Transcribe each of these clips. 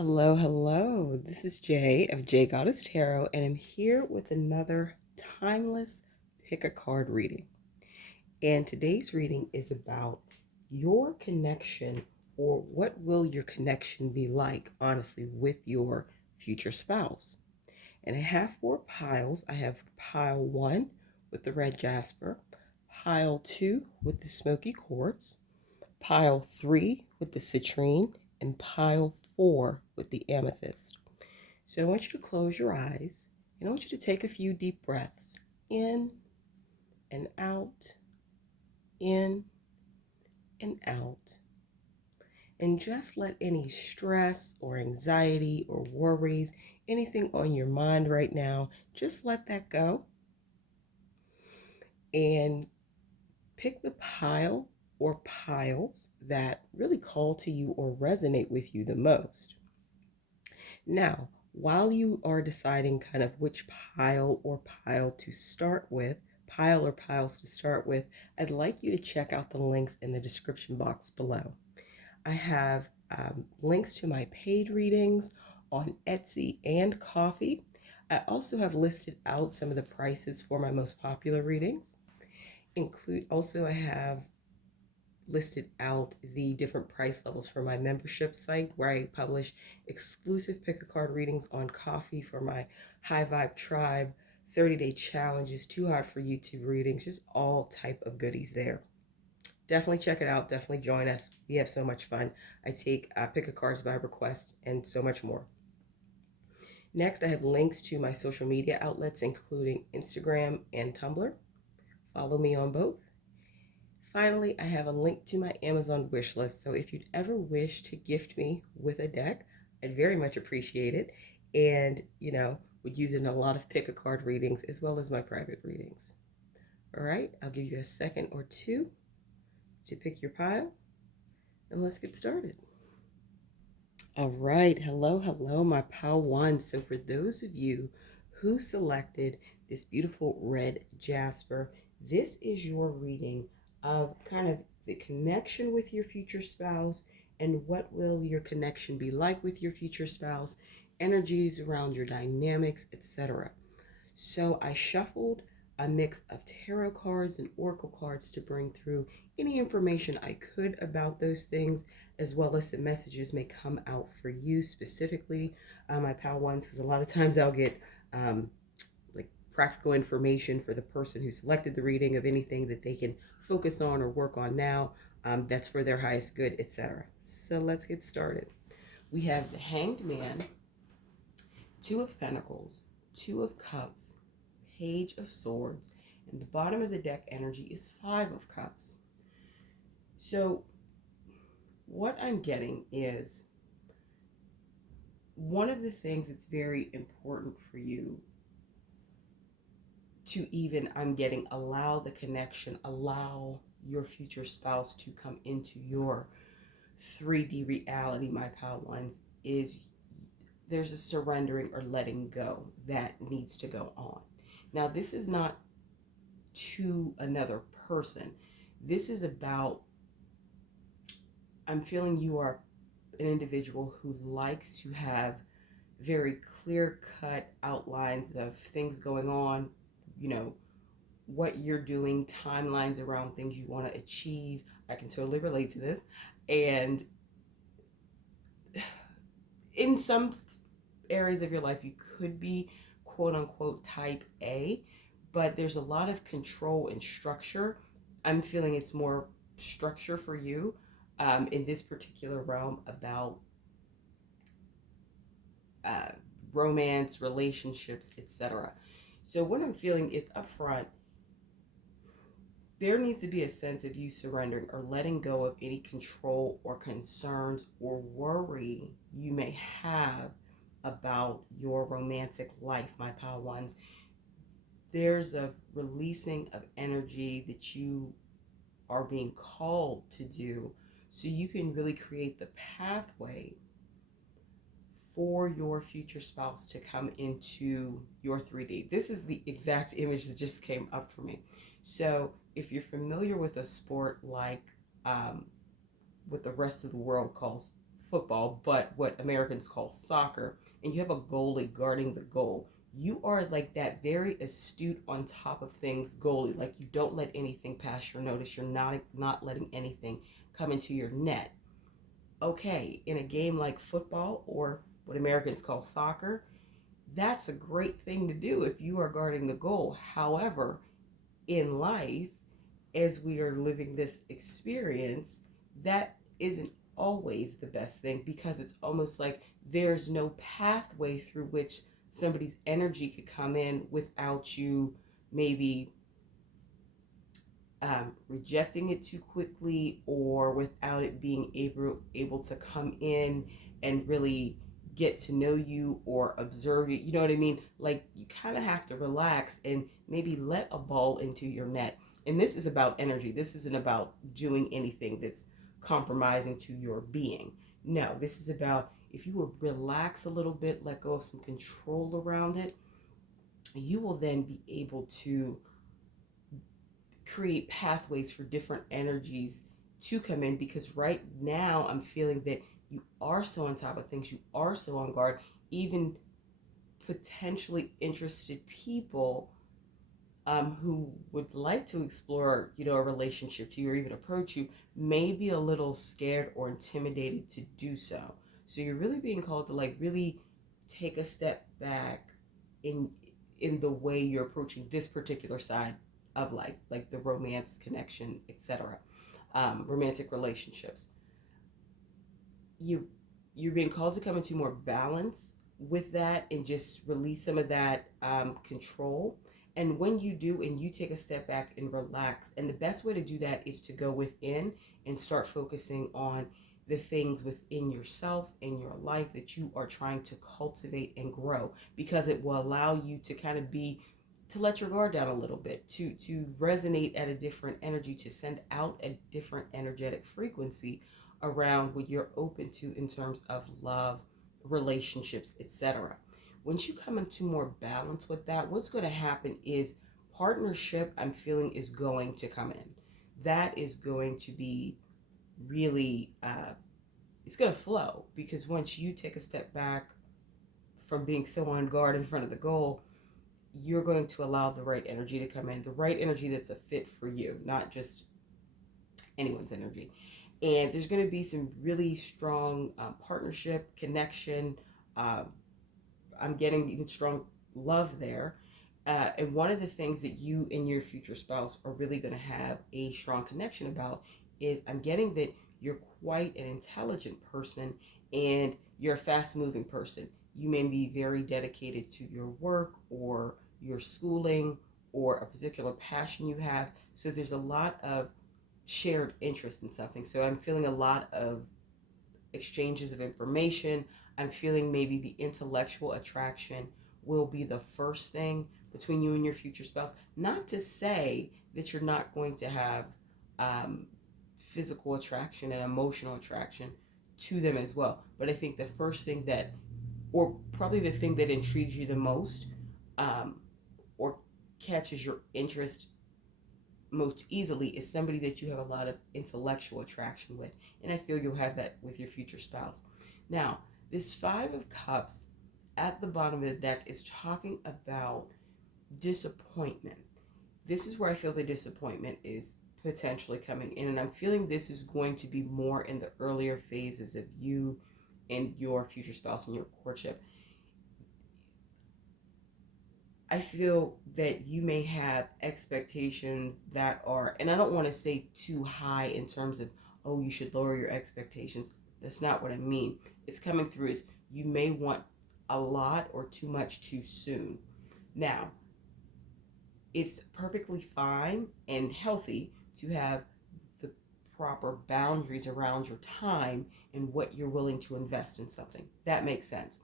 Hello, hello. This is Jay of j.goddess tarot, and I'm here with another timeless pick a card reading. And today's reading is about your connection, or what will your connection be like, honestly, with your future spouse. And I have four piles. I have pile 1 with the red Jasper, pile 2 with the Smokey Quartz, pile 3 with the Citrine, and pile 4 with the Amethyst. So I want you to close your eyes and I want you to take a few deep breaths in and out, in and out. And just let any stress or anxiety or worries, anything on your mind right now, just let that go and pick the pile or piles that really call to you or resonate with you the most. Now, while you are deciding kind of which pile to start with, pile or piles to start with, I'd like you to check out the links in the description box below. I have links to my paid readings on Etsy and Ko-fi. I also have listed out some of the prices for my most popular readings. I have listed out the different price levels for my membership site, where I publish exclusive pick a card readings on Ko-fi for my high vibe tribe, 30-day challenges, too hot for YouTube readings, just all type of goodies there. Definitely check it out. Definitely join us. We have so much fun. I take pick a cards by request and so much more. Next, I have links to my social media outlets, including Instagram and Tumblr. Follow me on both. Finally, I have a link to my Amazon wish list. So if you'd ever wish to gift me with a deck, I'd very much appreciate it. And, would use it in a lot of pick a card readings as well as my private readings. All right, I'll give you a second or two to pick your pile and let's get started. All right, hello, hello, my pile 1. So for those of you who selected this beautiful red Jasper, this is your reading of kind of the connection with your future spouse and what will your connection be like with your future spouse, energies around your dynamics, etc. So I shuffled a mix of tarot cards and oracle cards to bring through any information I could about those things, as well as some messages may come out for you specifically, my pal ones, because a lot of times I'll get like practical information for the person who selected the reading of anything that they can focus on or work on now, that's for their highest good, etc. So let's get started. We have the Hanged Man, Two of Pentacles, Two of Cups, Page of Swords, and the bottom of the deck energy is Five of Cups. So what I'm getting is one of the things that's very important for you to even, I'm getting, allow the connection, allow your future spouse to come into your 3D reality, my pal ones, is there's a surrendering or letting go that needs to go on. Now, this is not to another person. This is about, I'm feeling you are an individual who likes to have very clear-cut outlines of things going on, what you're doing, timelines around things you want to achieve. I can totally relate to this. And in some areas of your life, you could be quote unquote type A, but there's a lot of control and structure. I'm feeling it's more structure for you in this particular realm about uh, romance, relationships, etc. So what I'm feeling is upfront, there needs to be a sense of you surrendering or letting go of any control or concerns or worry you may have about your romantic life, my pal ones. There's a releasing of energy that you are being called to do so you can really create the pathway for your future spouse to come into your 3D. This is the exact image that just came up for me. So if you're familiar with a sport like what the rest of the world calls football, but what Americans call soccer, and you have a goalie guarding the goal, you are like that very astute on top of things goalie. Like, you don't let anything pass your notice. You're not letting anything come into your net. Okay, in a game like football or what Americans call soccer, that's a great thing to do if you are guarding the goal. However, in life, as we are living this experience, that isn't always the best thing, because it's almost like there's no pathway through which somebody's energy could come in without you maybe rejecting it too quickly, or without it being able to come in and really get to know you or observe you. You know what I mean? Like, you kind of have to relax and maybe let a ball into your net. And this is about energy. This isn't about doing anything that's compromising to your being. No, this is about, if you will relax a little bit, let go of some control around it, you will then be able to create pathways for different energies to come in. Because right now I'm feeling that you are so on top of things, you are so on guard. Even potentially interested people who would like to explore, a relationship to you or even approach you, may be a little scared or intimidated to do so. So you're really being called to, like, really take a step back in the way you're approaching this particular side of life, like the romance, connection, etc. Romantic relationships. You're being called to come into more balance with that and just release some of that control. And when you do, and you take a step back and relax, and the best way to do that is to go within and start focusing on the things within yourself and your life that you are trying to cultivate and grow, because it will allow you to kind of to let your guard down a little bit, to resonate at a different energy, to send out a different energetic frequency around what you're open to in terms of love, relationships, etc. Once you come into more balance with that, what's going to happen is partnership, I'm feeling, is going to come in. That is going to be really, it's going to flow, because once you take a step back from being so on guard in front of the goal, you're going to allow the right energy to come in, the right energy that's a fit for you, not just anyone's energy. And there's going to be some really strong partnership, connection. I'm getting even strong love there. And one of the things that you and your future spouse are really going to have a strong connection about is, I'm getting that you're quite an intelligent person and you're a fast moving person. You may be very dedicated to your work or your schooling or a particular passion you have. So there's a lot of shared interest in something. So I'm feeling a lot of exchanges of information. I'm feeling maybe the intellectual attraction will be the first thing between you and your future spouse. Not to say that you're not going to have physical attraction and emotional attraction to them as well. But I think the first thing that, or probably the thing that intrigues you the most, or catches your interest most easily, is somebody that you have a lot of intellectual attraction with. And I feel you'll have that with your future spouse. Now, this Five of Cups at the bottom of this deck is talking about disappointment. This is where I feel the disappointment is potentially coming in. And I'm feeling this is going to be more in the earlier phases of you and your future spouse and your courtship. I feel that you may have expectations that are, and I don't want to say too high in terms of, oh, you should lower your expectations. That's not what I mean. It's coming through as, you may want a lot or too much too soon. Now, it's perfectly fine and healthy to have the proper boundaries around your time and what you're willing to invest in something. That makes sense.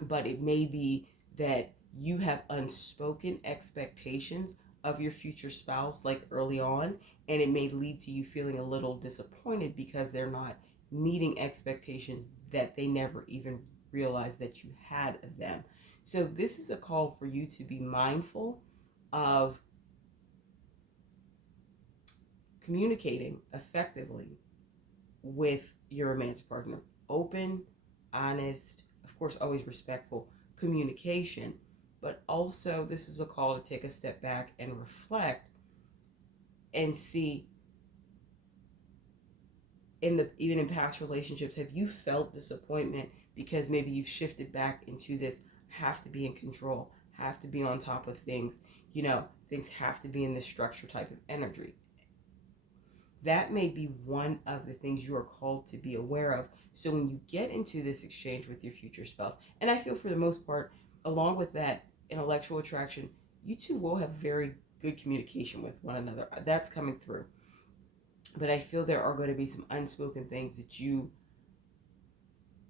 But it may be that you have unspoken expectations of your future spouse, like early on, and it may lead to you feeling a little disappointed because they're not meeting expectations that they never even realized that you had of them. So this is a call for you to be mindful of communicating effectively with your romantic partner. open, honest, of course, always respectful communication. But also, this is a call to take a step back and reflect and see, even in past relationships, have you felt disappointment because maybe you've shifted back into this have to be in control, have to be on top of things, things have to be in this structure type of energy. That may be one of the things you are called to be aware of. So when you get into this exchange with your future spouse, and I feel for the most part, along with that intellectual attraction, you two will have very good communication with one another. That's coming through. But I feel there are going to be some unspoken things that you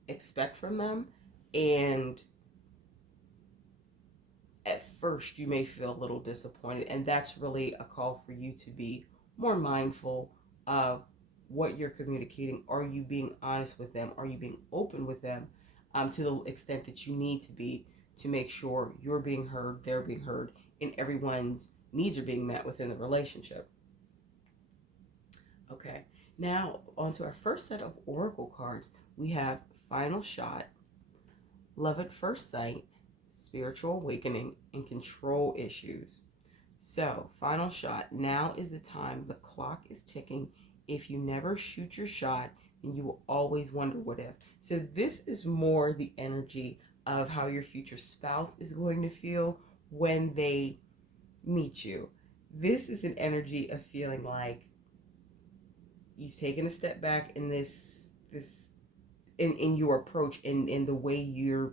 expect from them. And at first, you may feel a little disappointed. And that's really a call for you to be more mindful of what you're communicating. Are you being honest with them? Are you being open with them to the extent that you need to be, to make sure you're being heard, they're being heard, and everyone's needs are being met within the relationship? Okay, now onto our first set of oracle cards. We have Final Shot, Love at First Sight, Spiritual Awakening, and Control Issues. So, Final Shot. Now is the time. The clock is ticking. If you never shoot your shot, then you will always wonder what if. So this is more the energy of how your future spouse is going to feel when they meet you. This is an energy of feeling like you've taken a step back in this in your approach, in the way your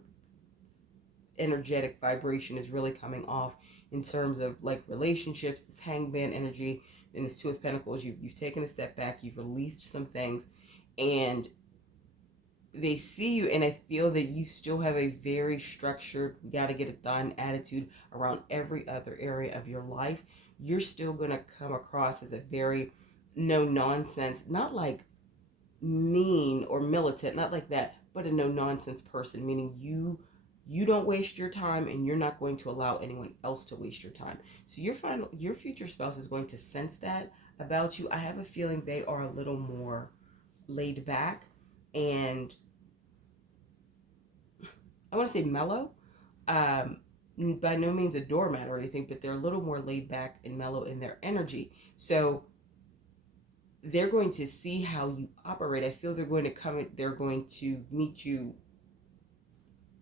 energetic vibration is really coming off in terms of like relationships, this hangman energy, and this Two of Pentacles. You've taken a step back, you've released some things, and they see you, and I feel that you still have a very structured, got to get it done attitude around every other area of your life. You're still going to come across as a very no nonsense, not like mean or militant, not like that, but a no nonsense person, meaning you don't waste your time, and you're not going to allow anyone else to waste your time. So your future spouse is going to sense that about you. I have a feeling they are a little more laid back, and I want to say mellow. By no means a doormat or anything, but they're a little more laid back and mellow in their energy. So they're going to see how you operate. I feel they're going to meet you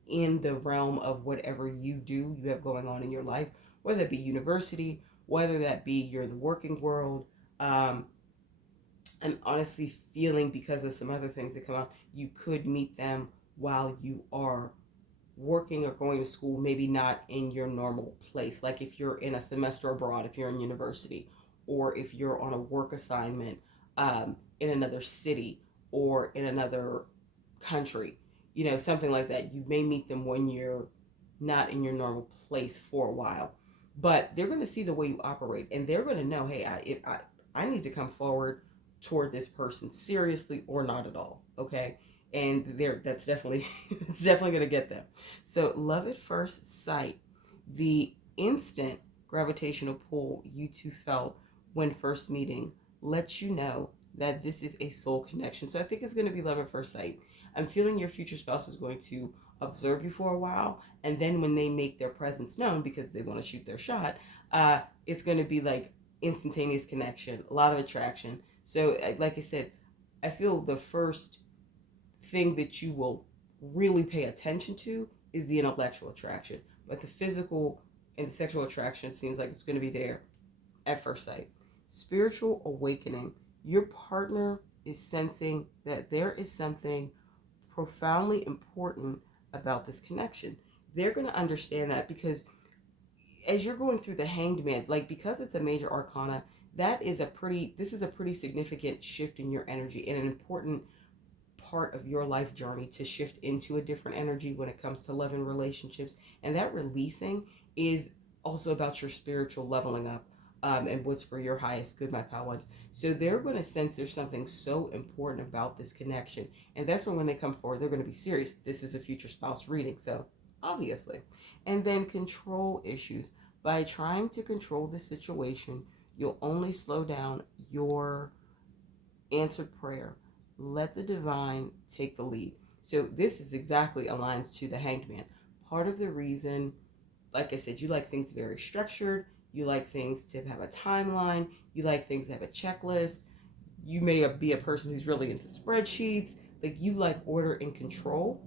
in the realm of whatever you have going on in your life, whether it be university, whether that be you're in the working world. I'm honestly feeling, because of some other things that come out, you could meet them while you are working or going to school, maybe not in your normal place. Like if you're in a semester abroad, if you're in university, or if you're on a work assignment in another city or in another country, something like that. You may meet them when you're not in your normal place for a while, but they're going to see the way you operate, and they're going to know, hey, I need to come forward toward this person seriously or not at all. Okay. And that's definitely it's definitely going to get them. So love at first sight, the instant gravitational pull you two felt when first meeting lets you know that this is a soul connection. So I think it's going to be love at first sight. I'm feeling your future spouse is going to observe you for a while, and then when they make their presence known because they want to shoot their shot, it's going to be like instantaneous connection, a lot of attraction. So like I said, I feel the first thing that you will really pay attention to is the intellectual attraction, but the physical and the sexual attraction seems like it's going to be there at first sight. Spiritual awakening. Your partner is sensing that there is something profoundly important about this connection. They're going to understand that, because as you're going through the Hanged Man, like, because it's a major arcana, this is a pretty significant shift in your energy, and an important part of your life journey to shift into a different energy when it comes to love and relationships. And that releasing is also about your spiritual leveling up, and what's for your highest good, my pal ones. So they're going to sense there's something so important about this connection, and that's when they come forward, they're going to be serious. This is a future spouse reading, so obviously. And then control issues. By trying to control the situation, you'll only slow down your answered prayer. let the divine take the lead. So this is exactly aligns to the Hanged Man. Part of the reason, like I said, you like things very structured, you like things to have a timeline, you like things to have a checklist. You may be a person who's really into spreadsheets, like you like order and control.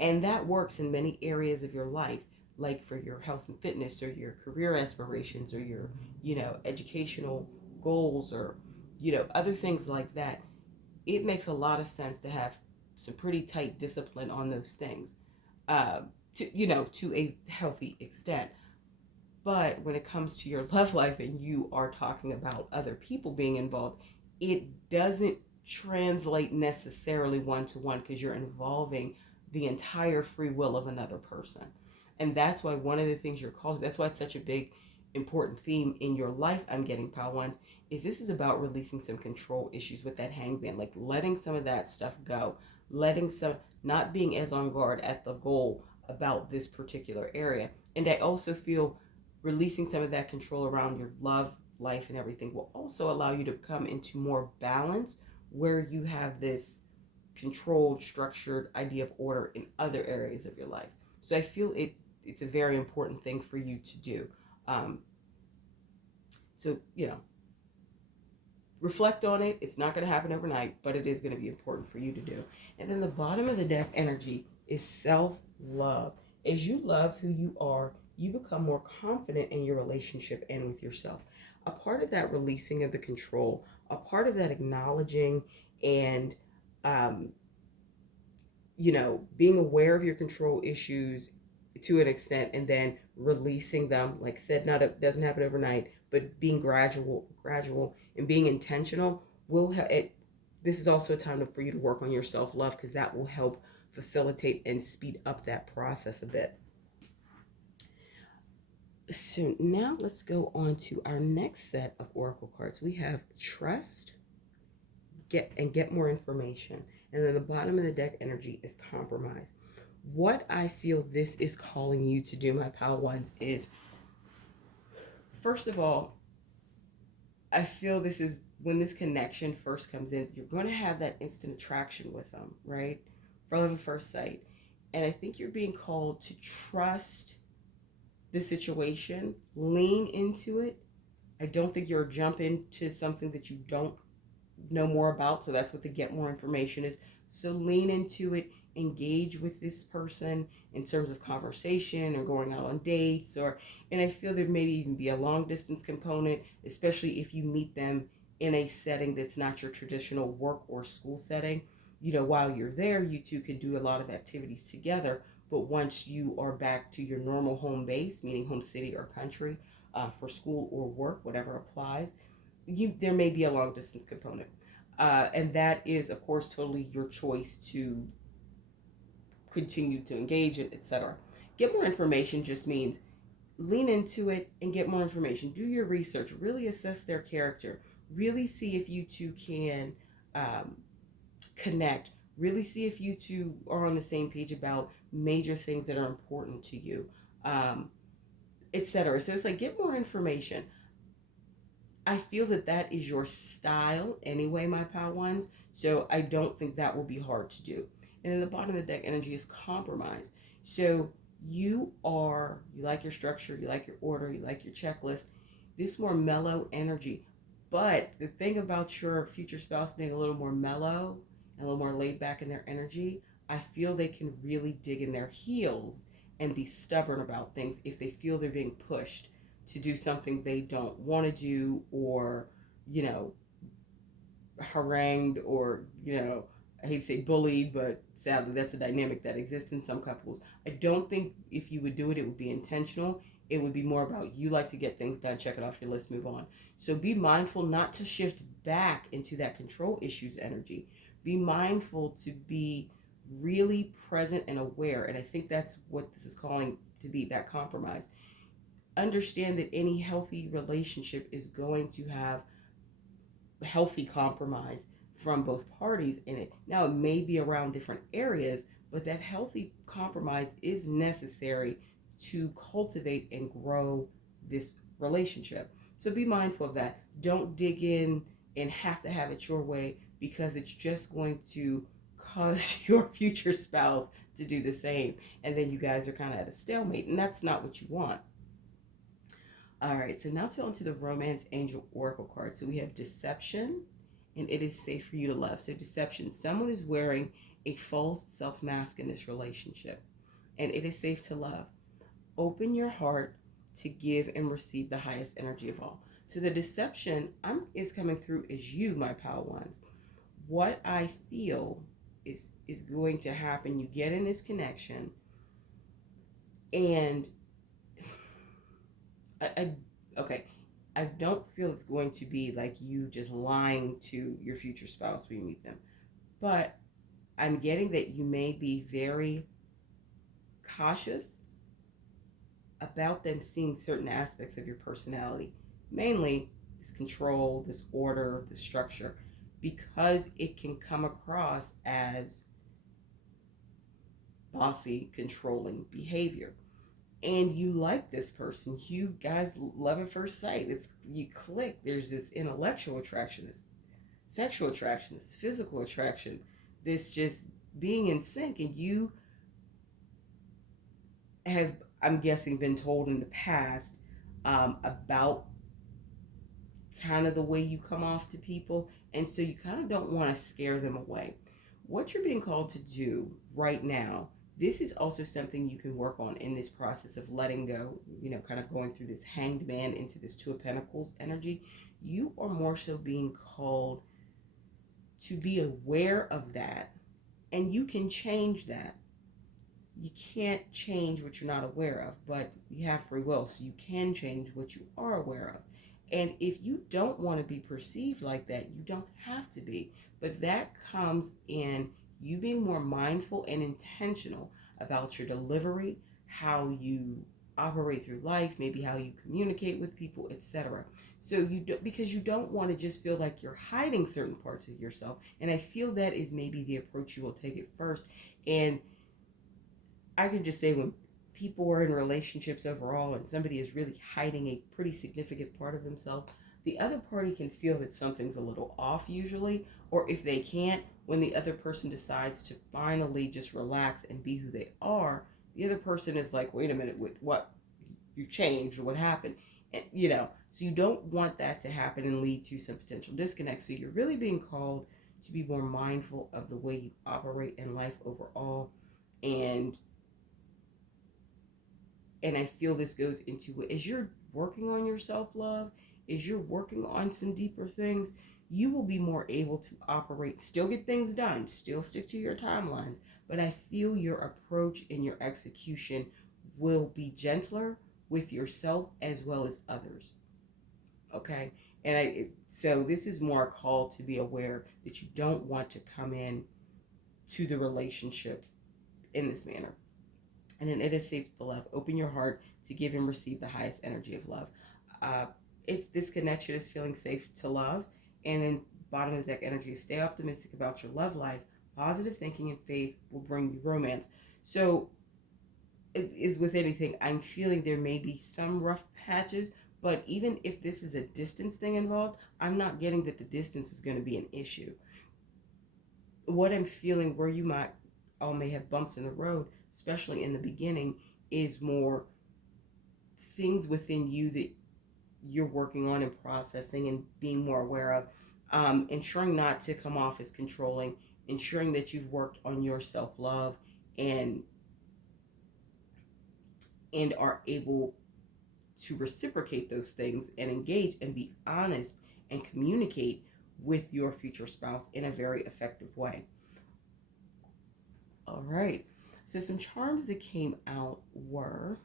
And that works in many areas of your life, like for your health and fitness or your career aspirations or your, educational goals or, other things like that. It makes a lot of sense to have some pretty tight discipline on those things, to a healthy extent. But when it comes to your love life and you are talking about other people being involved, it doesn't translate necessarily one to one because you're involving the entire free will of another person. And that's why one of the things you're called, that's why it's such a big, important theme in your life, I'm getting, pal ones, is this is about releasing some control issues with that hangman, like letting some of that stuff go, letting some, not being as on guard at the goal about this particular area. And I also feel releasing some of that control around your love life and everything will also allow you to come into more balance where you have this controlled, structured idea of order in other areas of your life. So I feel it's a very important thing for you to do. Um, so, reflect on it. It's not going to happen overnight, but it is going to be important for you to do. And then the bottom of the deck energy is self-love. As you love who you are, you become more confident in your relationship and with yourself. A part of that releasing of the control, a part of that acknowledging and um, being aware of your control issues to an extent and then releasing them, like I said, not it doesn't happen overnight, but being gradual and being intentional will it. This is also a time for you to work on your self-love because that will help facilitate and speed up that process a bit. So now let's go on to our next set of oracle cards. We have trust, get more information. And then the bottom of the deck energy is compromise. What I feel this is calling you to do, my pal ones, is first of all, I feel this is when this connection first comes in, you're going to have that instant attraction with them, right? For love at first sight. And I think you're being called to trust the situation, lean into it. I don't think you're jumping to something that you don't know more about. So that's what the get more information is. So lean into it, engage with this person in terms of conversation or going out on dates, and I feel there may even be a long distance component, especially if you meet them in a setting that's not your traditional work or school setting. While you're there, you two can do a lot of activities together. But once you are back to your normal home base, meaning home city or country, for school or work, whatever applies, there may be a long distance component. And that is, of course, totally your choice to continue to engage in, etc. Get more information just means lean into it and get more information. Do your research. Really assess their character. Really see if you two can um, connect. Really see if you two are on the same page about major things that are important to you, etc. So it's like get more information. I feel that is your style anyway, my pal ones. So I don't think that will be hard to do. And then the bottom of the deck energy is compromise. So you like your structure, you like your order, you like your checklist. This more mellow energy. But the thing about your future spouse being a little more mellow and a little more laid back in their energy, I feel they can really dig in their heels and be stubborn about things if they feel they're being pushed to do something they don't want to do, or you know harangued, or I hate to say bullied, but sadly that's a dynamic that exists in some couples. I don't think if you would do it, it would be intentional. It would be more about you like to get things done, check it off your list, move on. So be mindful not to shift back into that control issues energy. Be mindful to be really present and aware, and I think that's what this is calling to be, that compromise. Understand that any healthy relationship is going to have healthy compromise from both parties in it. Now, it may be around different areas, but that healthy compromise is necessary to cultivate and grow this relationship. So be mindful of that. Don't dig in and have to have it your way. because it's just going to cause your future spouse to do the same. And then you guys are kind of at a stalemate, and that's not what you want. All right, so now on to the Romance Angel Oracle card. So we have Deception, and it is safe for you to love. So Deception, someone is wearing a false self mask in this relationship, and it is safe to love. Open your heart to give and receive the highest energy of all. So the deception is coming through as you, my pal ones. What I feel is going to happen. You get in this connection, and okay, I don't feel it's going to be like you just lying to your future spouse when you meet them, but I'm getting that you may be very cautious about them seeing certain aspects of your personality, mainly this control, this order, this structure, because it can come across as bossy, controlling behavior. And you like this person. You guys love at first sight. It's you click. There's this intellectual attraction, this sexual attraction, this physical attraction, this just being in sync. And you have, I'm guessing, been told in the past about kind of the way you come off to people. And so you kind of don't want to scare them away. What you're being called to do right now, this is also something you can work on in this process of letting go, kind of going through this Hanged Man into this Two of Pentacles energy. You are more so being called to be aware of that, and you can change that. You can't change what you're not aware of, but you have free will, so you can change what you are aware of. And if you don't want to be perceived like that, you don't have to be. But that comes in you being more mindful and intentional about your delivery, how you operate through life, maybe how you communicate with people, etc. So because you don't want to just feel like you're hiding certain parts of yourself. And I feel that is maybe the approach you will take at first. And I can just say, when people are in relationships overall and somebody is really hiding a pretty significant part of themselves, the other party can feel that something's a little off usually, or if they can't, when the other person decides to finally just relax and be who they are, the other person is like, wait a minute, what? You changed, or what happened? And, so you don't want that to happen and lead to some potential disconnect. So you're really being called to be more mindful of the way you operate in life overall. And I feel this goes into, as you're working on your self-love, as you're working on some deeper things, you will be more able to operate, still get things done, still stick to your timelines, but I feel your approach and your execution will be gentler with yourself as well as others. Okay? And so this is more a call to be aware that you don't want to come in to the relationship in this manner. And then it is safe to love. Open your heart to give and receive the highest energy of love. This connection is feeling safe to love. And then bottom of the deck energy, stay optimistic about your love life. Positive thinking and faith will bring you romance. So it is with anything, I'm feeling there may be some rough patches, but even if this is a distance thing involved, I'm not getting that the distance is going to be an issue. What I'm feeling, where you may have bumps in the road, especially in the beginning, is more things within you that you're working on and processing and being more aware of, ensuring not to come off as controlling, ensuring that you've worked on your self-love and are able to reciprocate those things and engage and be honest and communicate with your future spouse in a very effective way. All right. So some charms that came out were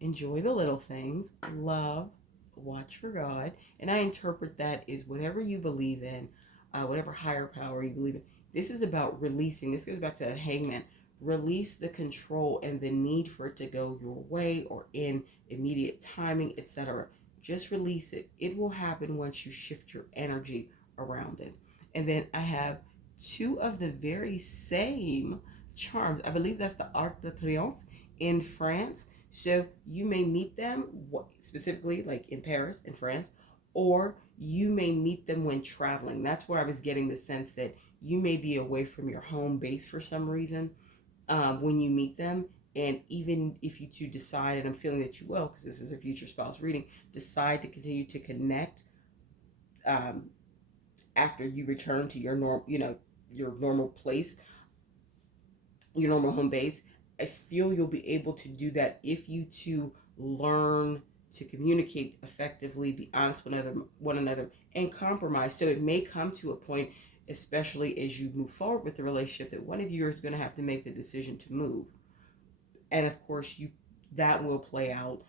enjoy the little things, love, watch for God. And I interpret that as whatever you believe in, whatever higher power you believe in. This is about releasing. This goes back to that hangman. Release the control and the need for it to go your way or in immediate timing, etc. Just release it. It will happen once you shift your energy around it. And then I have two of the very same charms. I believe that's the Arc de Triomphe in France. So you may meet them specifically like in Paris, in France, or you may meet them when traveling. That's where I was getting the sense that you may be away from your home base for some reason when you meet them. And even if you two decide, and I'm feeling that you will, because this is a future spouse reading, decide to continue to connect um, after you return to your your normal place, your normal home base, I feel you'll be able to do that if you two learn to communicate effectively, be honest with one another, and compromise. So it may come to a point, especially as you move forward with the relationship, that one of you is going to have to make the decision to move. And of course, that will play out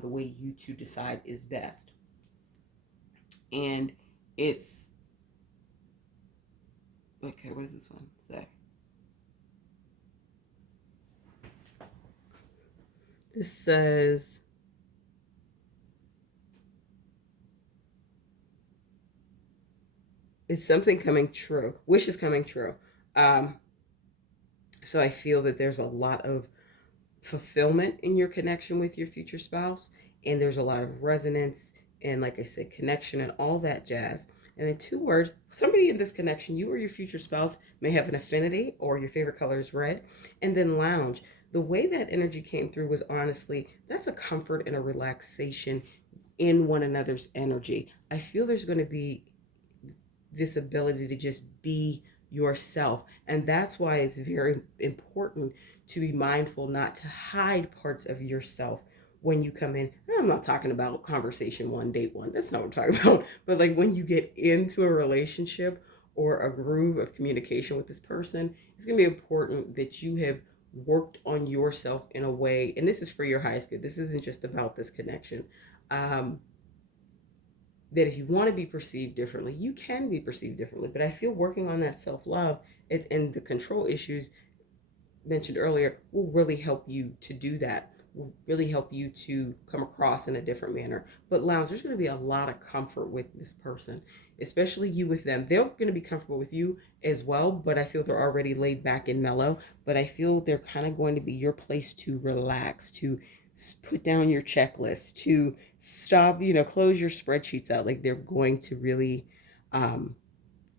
the way you two decide is best. And it's okay. What does this one say? This says, it's something coming true. Wish is coming true. So I feel that there's a lot of fulfillment in your connection with your future spouse, and there's a lot of resonance and, like I said, connection and all that jazz. And in 2 words, somebody in this connection, you or your future spouse, may have an affinity, or your favorite color is red. And then lounge. The way that energy came through was, honestly, that's a comfort and a relaxation in one another's energy. I feel there's going to be this ability to just be yourself. And that's why it's very important to be mindful not to hide parts of yourself when you come in. And I'm not talking about conversation one, date one. That's not what I'm talking about. But like when you get into a relationship or a groove of communication with this person, it's going to be important that you have worked on yourself in a way, and this is for your highest good. This isn't just about this connection. That if you want to be perceived differently, you can be perceived differently. But I feel working on that self-love and the control issues mentioned earlier will really help you to do that, will really help you to come across in a different manner. But Lounge, there's going to be a lot of comfort with this person, especially you with them. They're going to be comfortable with you as well, but I feel they're already laid back and mellow. But I feel they're kind of going to be your place to relax, to put down your checklist, to stop, close your spreadsheets out. Like they're going to really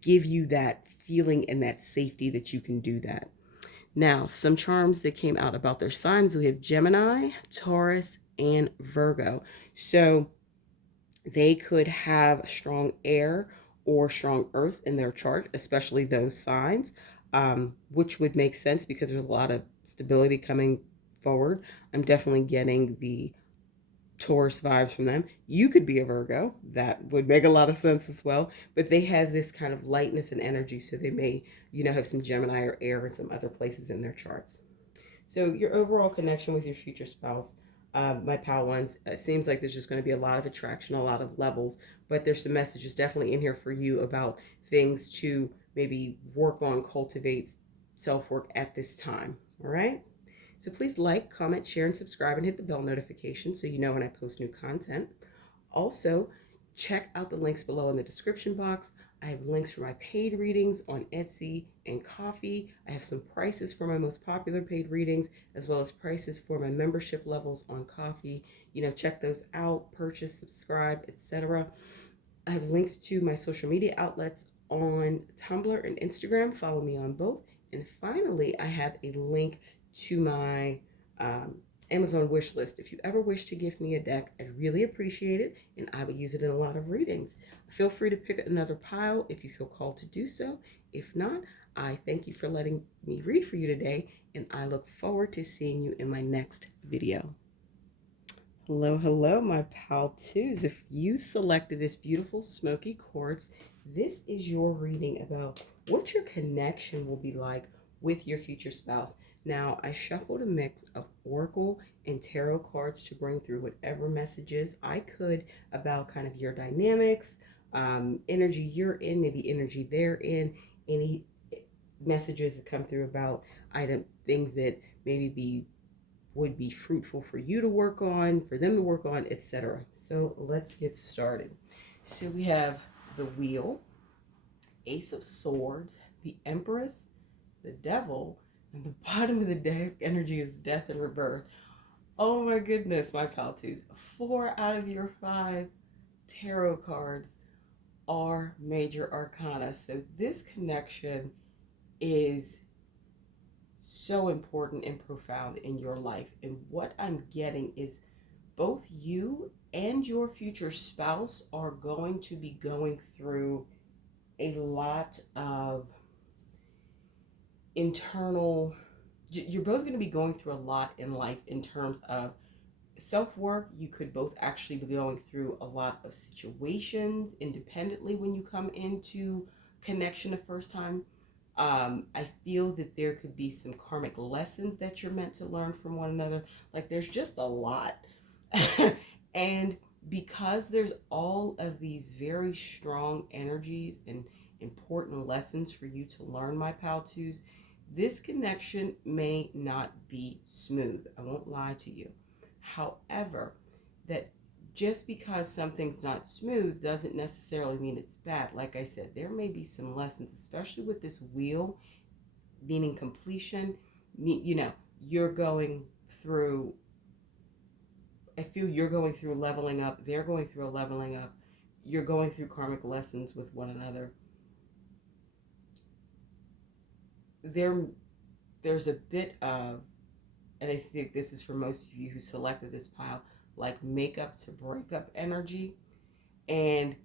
give you that feeling and that safety that you can do that. Now, some charms that came out about their signs, we have Gemini, Taurus, and Virgo. So they could have strong air or strong earth in their chart, especially those signs, which would make sense because there's a lot of stability coming forward. I'm definitely getting the Taurus vibes from them. You could be a Virgo. That would make a lot of sense as well. But they have this kind of lightness and energy, so they may, have some Gemini or air in some other places in their charts. So your overall connection with your future spouse, my pal ones, it seems like there's just going to be a lot of attraction, a lot of levels, but there's some messages definitely in here for you about things to maybe work on, cultivate self-work at this time. All right. So please like, comment, share, and subscribe, and hit the bell notification so you know when I post new content. Also, check out the links below in the description box. I have links for my paid readings on Etsy and Ko-fi. I have some prices for my most popular paid readings, as well as prices for my membership levels on Ko-fi. Check those out, purchase, subscribe, etc. I have links to my social media outlets on Tumblr and Instagram. Follow me on both. And finally, I have a link to my Amazon wish list. If you ever wish to give me a deck, I'd really appreciate it, and I would use it in a lot of readings. Feel free to pick another pile if you feel called to do so. If not, I thank you for letting me read for you today, and I look forward to seeing you in my next video. Hello, my pal twos. If you selected this beautiful smoky quartz, this is your reading about what your connection will be like with your future spouse. Now, I shuffled a mix of oracle and tarot cards to bring through whatever messages I could about kind of your dynamics, energy you're in, maybe energy they're in, any messages that come through about things that maybe would be fruitful for you to work on, for them to work on, etc. So let's get started. So we have the Wheel, Ace of Swords, the Empress, the Devil, and the bottom of the deck energy is Death and Rebirth. Oh my goodness, my pal twos. 4 out of your 5 tarot cards are major arcana. So this connection is so important and profound in your life. And what I'm getting is both you and your future spouse are going to be going through a lot of internal, you're both going to be going through a lot in life in terms of self-work. You could both actually be going through a lot of situations independently when you come into connection the first time. I feel that there could be some karmic lessons that you're meant to learn from one another. Like there's just a lot. And because there's all of these very strong energies and important lessons for you to learn, my pal twos, this connection may not be smooth. I won't lie to you. However, that just because something's not smooth doesn't necessarily mean it's bad. Like I said, there may be some lessons, especially with this wheel, meaning completion. You know, you're going through, I feel you're going through leveling up, they're going through a leveling up, you're going through karmic lessons with one another. There's a bit of, and I think this is for most of you who selected this pile, like makeup to breakup energy. And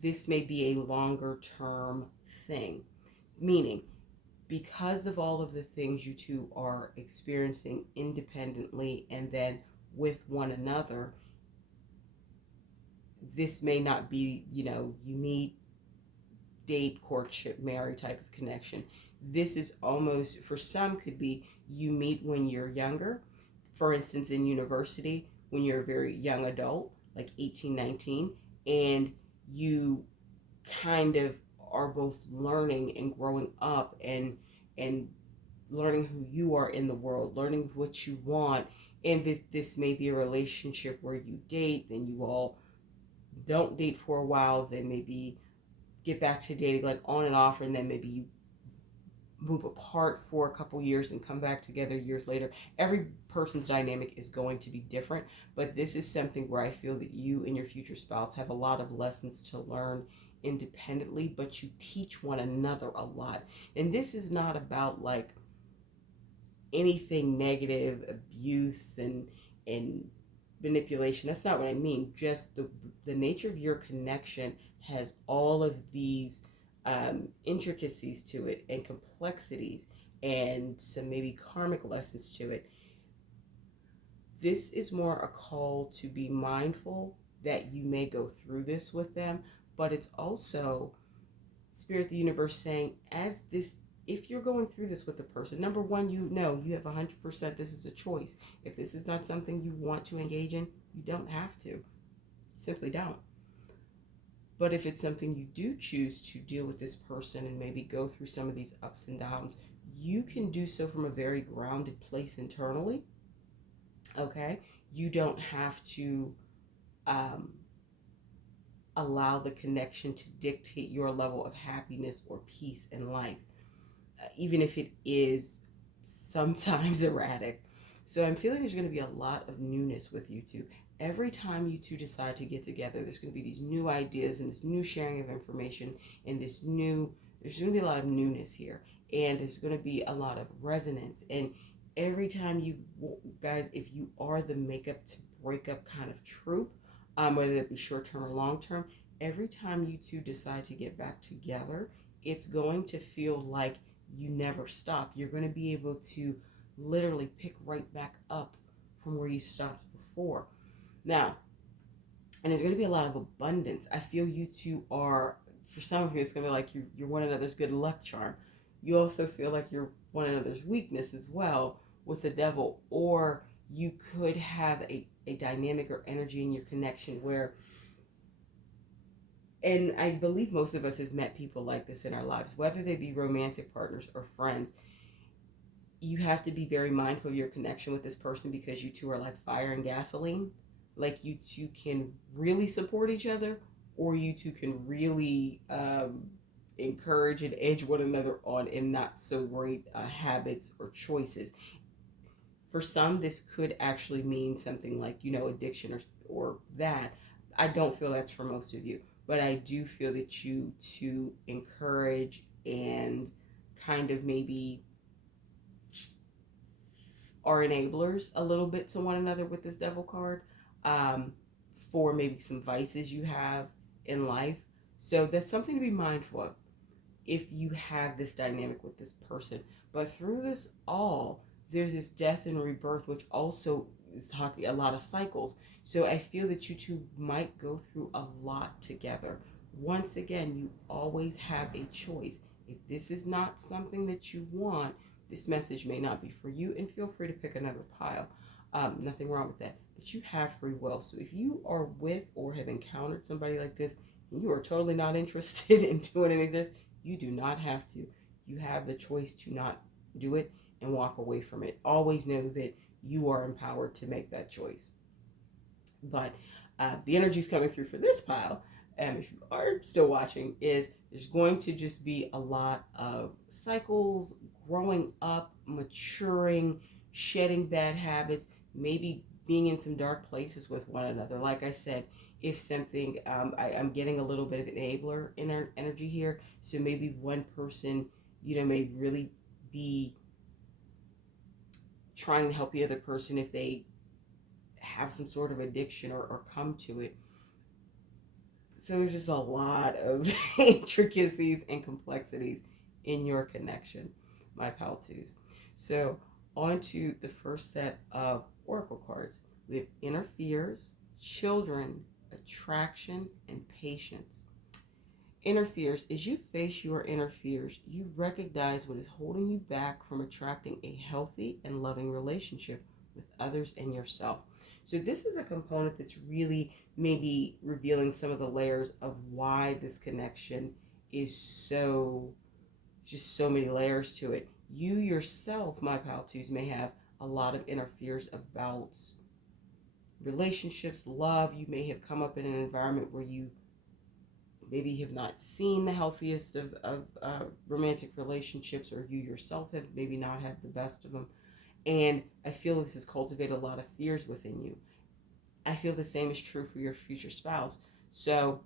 this may be a longer term thing, meaning because of all of the things you two are experiencing independently and then with one another, this may not be, you know, you meet, date, courtship, marry type of connection. This is almost, for some, could be you meet when you're younger. For instance, in university, when you're a very young adult, like 18, 19, and you kind of are both learning and growing up and learning who you are in the world, learning what you want. And if this may be a relationship where you date, then you all don't date for a while, then maybe get back to dating like on and off, and then maybe you move apart for a couple years and come back together years later. Every person's dynamic is going to be different, but this is something where I feel that you and your future spouse have a lot of lessons to learn independently, but you teach one another a lot. And this is not about like anything negative, abuse and manipulation. That's not what I mean. Just the nature of your connection has all of these intricacies to it and complexities and some maybe karmic lessons to it. This is more a call to be mindful that you may go through this with them, but it's also Spirit, the universe saying, as this, if you're going through this with a person, number one, you know you have 100%, this is a choice. If this is not something you want to engage in, you don't have to. You simply don't. But if it's something you do choose to deal with this person and maybe go through some of these ups and downs, you can do so from a very grounded place internally. Okay? You don't have to allow the connection to dictate your level of happiness or peace in life, even if it is sometimes erratic. So I'm feeling there's going to be a lot of newness with you two. Every time you two decide to get together, there's going to be these new ideas and this new sharing of information and there's going to be a lot of newness here. And there's going to be a lot of resonance. And every time you guys, if you are the makeup to breakup kind of trope, whether it be short term or long term, every time you two decide to get back together, it's going to feel like you never stop. You're going to be able to literally pick right back up from where you stopped before. Now, and there's going to be a lot of abundance. I feel you two are, for some of you, it's going to be like you're one another's good luck charm. You also feel like you're one another's weakness as well with the devil, or you could have a dynamic or energy in your connection where, and I believe most of us have met people like this in our lives, whether they be romantic partners or friends. You have to be very mindful of your connection with this person because you two are like fire and gasoline. Like you two can really support each other, or you two can really encourage and edge one another on in not so great habits or choices. For some, this could actually mean something like, you know, addiction or that. I don't feel that's for most of you, but I do feel that you to encourage and kind of maybe are enablers a little bit to one another with this devil card, um, for maybe some vices you have in life. So that's something to be mindful of if you have this dynamic with this person. But through this all, there's this death and rebirth, which also is talking a lot of cycles. So I feel that you two might go through a lot together. Once again, you always have a choice. If this is not something that you want, this message may not be for you, and feel free to pick another pile. Nothing wrong with that. But you have free will. So if you are with or have encountered somebody like this, and you are totally not interested in doing any of this, you do not have to. You have the choice to not do it and walk away from it. Always know that you are empowered to make that choice. But the energy is coming through for this pile, and if you are still watching, is there's going to just be a lot of cycles, growing up, maturing, shedding bad habits, maybe being in some dark places with one another. Like I said, if something, I'm getting a little bit of enabler in energy here. So maybe one person, may really be trying to help the other person if they have some sort of addiction or come to it. So there's just a lot of intricacies and complexities in your connection, my pal twos. So on to the first set of oracle cards. We have inner fears, children, attraction, and patience. Inner fears. As you face your inner fears, you recognize what is holding you back from attracting a healthy and loving relationship with others and yourself. So this is a component that's really maybe revealing some of the layers of why this connection is just so many layers to it. You yourself, my pal twos, may have a lot of inner fears about relationships, love. You may have come up in an environment where you maybe have not seen the healthiest of romantic relationships, or you yourself have maybe not had the best of them. And I feel this has cultivated a lot of fears within you. I feel the same is true for your future spouse. So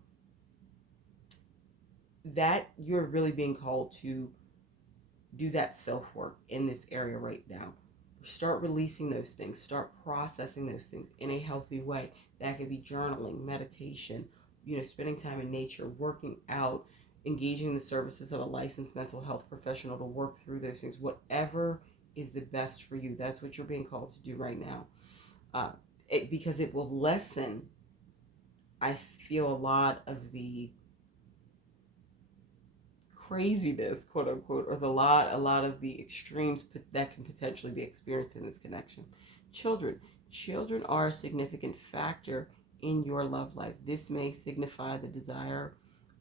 that you're really being called to do that self-work in this area right now. Start releasing those things. Start processing those things in a healthy way. That could be journaling, meditation, spending time in nature, working out, engaging the services of a licensed mental health professional to work through those things. Whatever is the best for you. That's what you're being called to do right now. Because it will lessen, I feel, a lot of the craziness, quote unquote, or a lot of the extremes that can potentially be experienced in this connection. Children are a significant factor in your love life. This may signify the desire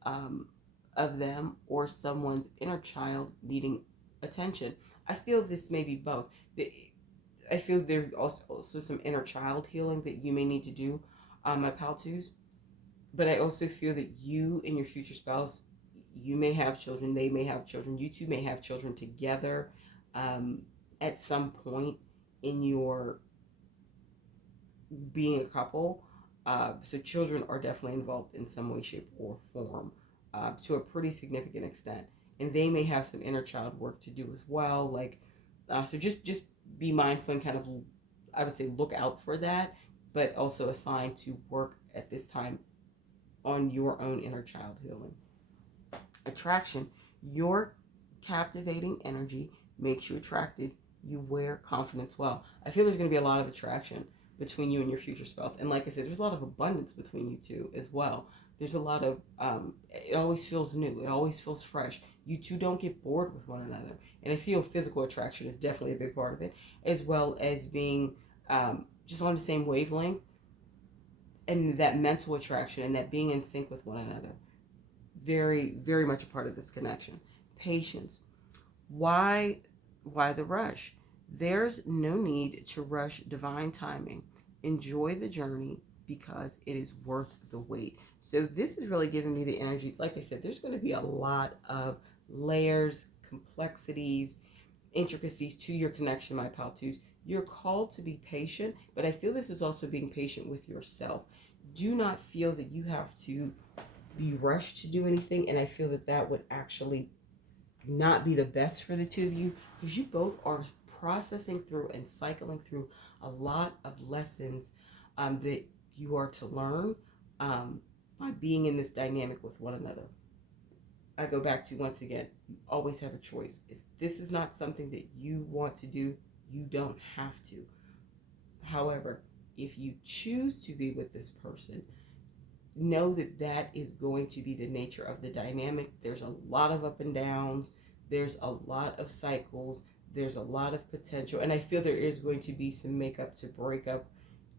of them or someone's inner child needing attention. I feel this may be both. I feel there's also some inner child healing that you may need to do, my pal twos. But I also feel that you and your future spouse, you may have children, they may have children, you two may have children together at some point in your being a couple. So children are definitely involved in some way, shape, or form to a pretty significant extent. And they may have some inner child work to do as well. So just be mindful and kind of, I would say, look out for that, but also assign to work at this time on your own inner child healing. Attraction. Your captivating energy makes you attracted. You wear confidence well. I feel there's going to be a lot of attraction between you and your future spouse. And like I said, there's a lot of abundance between you two as well. There's a lot of, it always feels new. It always feels fresh. You two don't get bored with one another. And I feel physical attraction is definitely a big part of it, as well as being just on the same wavelength, and that mental attraction and that being in sync with one another. Very, very much a part of this connection. Patience. Why the rush? There's no need to rush divine timing. Enjoy the journey because it is worth the wait. So this is really giving me the energy. Like I said, there's going to be a lot of layers, complexities, intricacies to your connection, my pal twos. You're called to be patient, but I feel this is also being patient with yourself. do not feel that you have to be rushed to do anything. And I feel that that would actually not be the best for the two of you, because you both are processing through and cycling through a lot of lessons that you are to learn by being in this dynamic with one another. I go back to, once again, you always have a choice. If this is not something that you want to do, you don't have to. However, if you choose to be with this person, know that that is going to be the nature of the dynamic. There's a lot of up and downs. There's a lot of cycles. There's a lot of potential. And I feel there is going to be some makeup to break up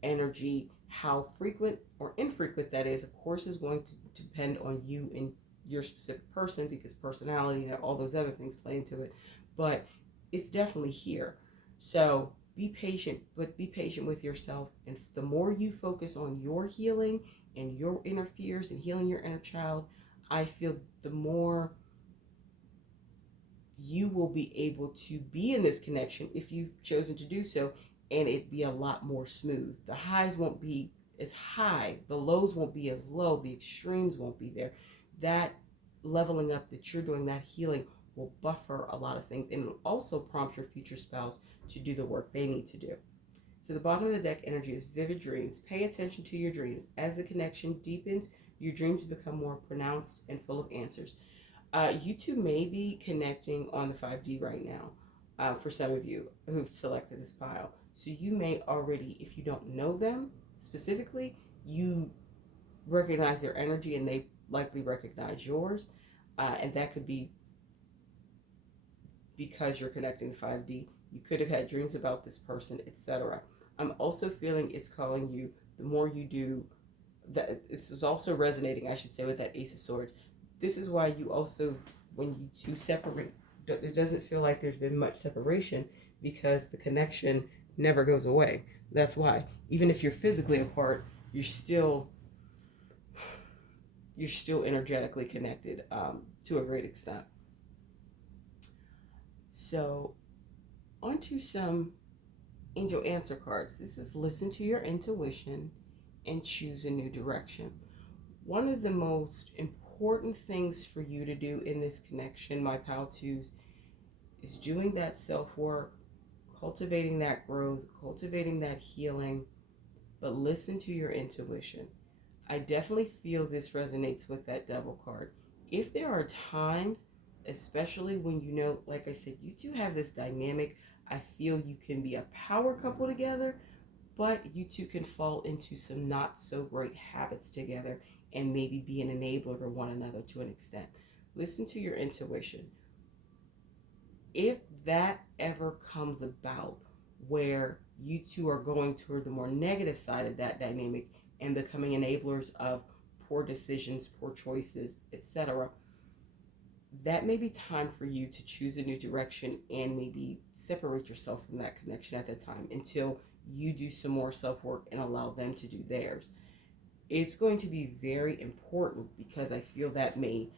energy. How frequent or infrequent that is, of course, is going to depend on you and your specific person, because personality and all those other things play into it. But it's definitely here. So be patient, but be patient with yourself. And the more you focus on your healing and your inner fears and healing your inner child, I feel the more you will be able to be in this connection if you've chosen to do so, and it be a lot more smooth. The highs won't be as high, the lows won't be as low, the extremes won't be there. That leveling up that you're doing, that healing, will buffer a lot of things, and it'll also prompt your future spouse to do the work they need to do. So the bottom of the deck energy is vivid dreams. Pay attention to your dreams. As the connection deepens, your dreams become more pronounced and full of answers. You two may be connecting on the 5D right now, for some of you who've selected this pile. So you may already, if you don't know them specifically, you recognize their energy and they likely recognize yours. And that could be because you're connecting to 5D. You could have had dreams about this person, etc. I'm also feeling it's calling you, the more you do, that this is also resonating, I should say, with that Ace of Swords. This is why you also, when you two separate, it doesn't feel like there's been much separation, because the connection never goes away. That's why, even if you're physically apart, you're still energetically connected to a great extent. So, onto some angel answer cards. This is listen to your intuition and choose a new direction. One of the most important things for you to do in this connection, my pal twos, is doing that self-work, cultivating that growth, cultivating that healing, but listen to your intuition. I definitely feel this resonates with that Devil card. If there are times, especially when you know, like I said, you two have this dynamic, I feel you can be a power couple together, but you two can fall into some not so great habits together and maybe be an enabler to one another to an extent. Listen to your intuition. If that ever comes about where you two are going toward the more negative side of that dynamic and becoming enablers of poor decisions, poor choices, etc., that may be time for you to choose a new direction and maybe separate yourself from that connection at that time until you do some more self-work and allow them to do theirs. It's going to be very important, because I feel that may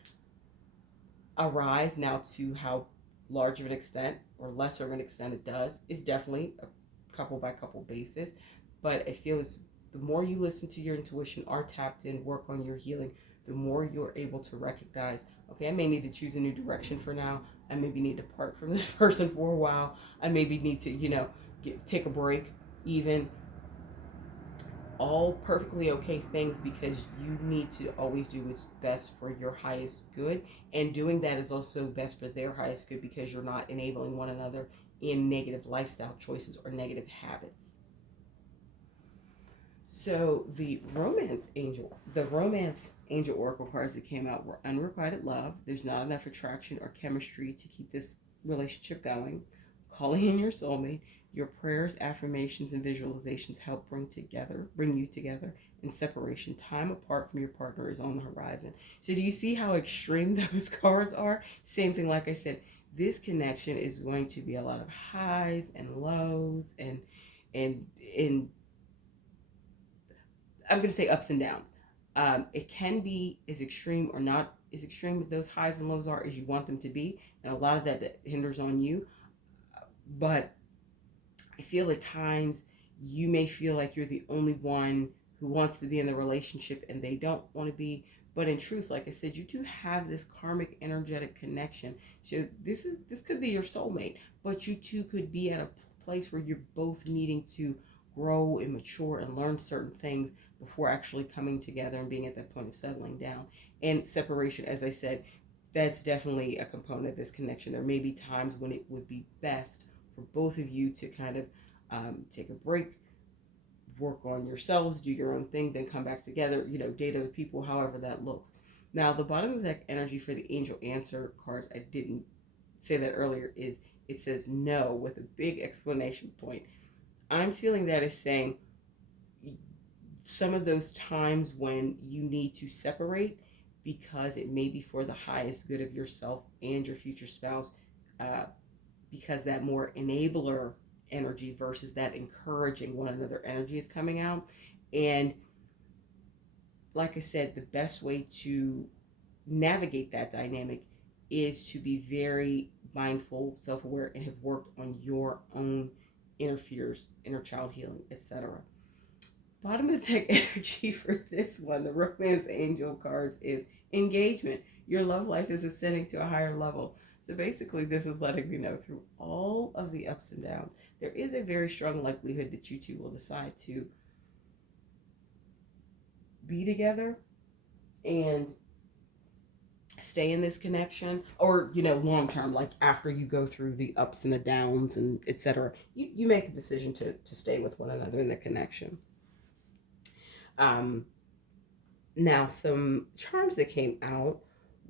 arise now. To how large of an extent or lesser of an extent it does is definitely a couple by couple basis, but I feel it's the more you listen to your intuition, are tapped in, work on your healing, the more you're able to recognize, okay, I may need to choose a new direction for now. I maybe need to part from this person for a while. I maybe need to, take a break, even. All perfectly okay things, because you need to always do what's best for your highest good. And doing that is also best for their highest good, because you're not enabling one another in negative lifestyle choices or negative habits. So the romance angel oracle cards that came out were unrequited love. There's not enough attraction or chemistry to keep this relationship going. Calling in your soulmate. Your prayers, affirmations, and visualizations help bring you together. And separation, time apart from your partner, is on the horizon. So do you see how extreme those cards are? Same thing, like I said, this connection is going to be a lot of highs and lows and I'm going to say ups and downs. It can be as extreme or not as extreme with those highs and lows are as you want them to be. And a lot of that hinders on you. But I feel at times you may feel like you're the only one who wants to be in the relationship and they don't want to be. But in truth, like I said, you two have this karmic energetic connection. So this could be your soulmate, but you two could be at a place where you're both needing to grow and mature and learn certain things before actually coming together and being at that point of settling down. And separation, as I said, that's definitely a component of this connection. There may be times when it would be best for both of you to kind of take a break, work on yourselves, do your own thing, then come back together, date other people, however that looks. Now, the bottom of that energy for the angel answer cards, I didn't say that earlier, is it says no with a big exclamation point. I'm feeling that is saying some of those times when you need to separate because it may be for the highest good of yourself and your future spouse, because that more enabler energy versus that encouraging one another energy is coming out. And like I said, the best way to navigate that dynamic is to be very mindful, self-aware, and have worked on your own inner fears, inner child healing, etc. Bottom of the deck energy for this one, the romance angel cards, is engagement. Your love life is ascending to a higher level. So basically, this is letting me know through all of the ups and downs, there is a very strong likelihood that you two will decide to be together and stay in this connection, or long term, like after you go through the ups and the downs and etc. You make the decision to stay with one another in the connection. Now, some charms that came out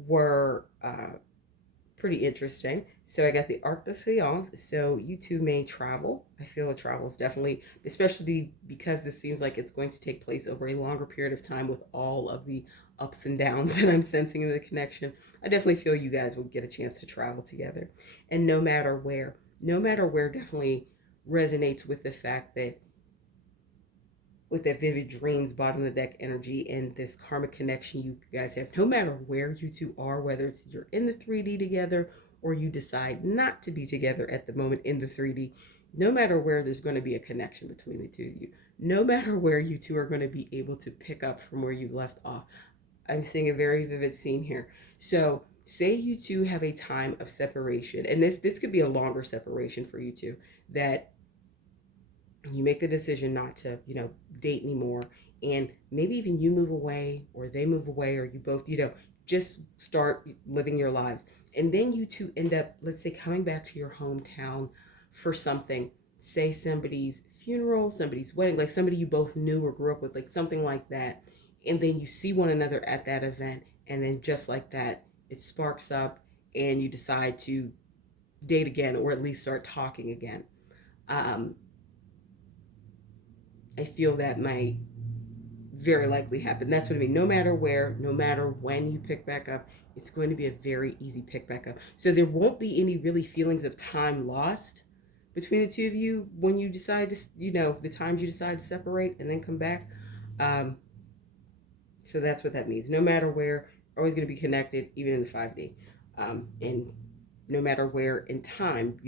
were pretty interesting. So I got the Arc de Triomphe. So you two may travel. I feel that travel is definitely, especially because this seems like it's going to take place over a longer period of time with all of the ups and downs that I'm sensing in the connection. I definitely feel you guys will get a chance to travel together. And no matter where definitely resonates with the fact that with that vivid dreams, bottom of the deck energy, and this karmic connection you guys have, no matter where you two are, whether it's you're in the 3D together or you decide not to be together at the moment in the 3D, no matter where, there's going to be a connection between the two of you. No matter where, you two are going to be able to pick up from where you left off. I'm seeing a very vivid scene here. So say you two have a time of separation, and this could be a longer separation for you two, that you make the decision not to, date anymore, and maybe even you move away or they move away, or you both, just start living your lives. And then you two end up, let's say, coming back to your hometown for something, say somebody's funeral, somebody's wedding, like somebody you both knew or grew up with, like something like that. And then you see one another at that event, and then just like that, it sparks up and you decide to date again, or at least start talking again. I feel that might very likely happen. That's what I mean. No matter where, no matter when you pick back up, it's going to be a very easy pick back up. So there won't be any really feelings of time lost between the two of you when you decide to, the times you decide to separate and then come back. So that's what that means. No matter where, always going to be connected, even in the 5D. And no matter where in time,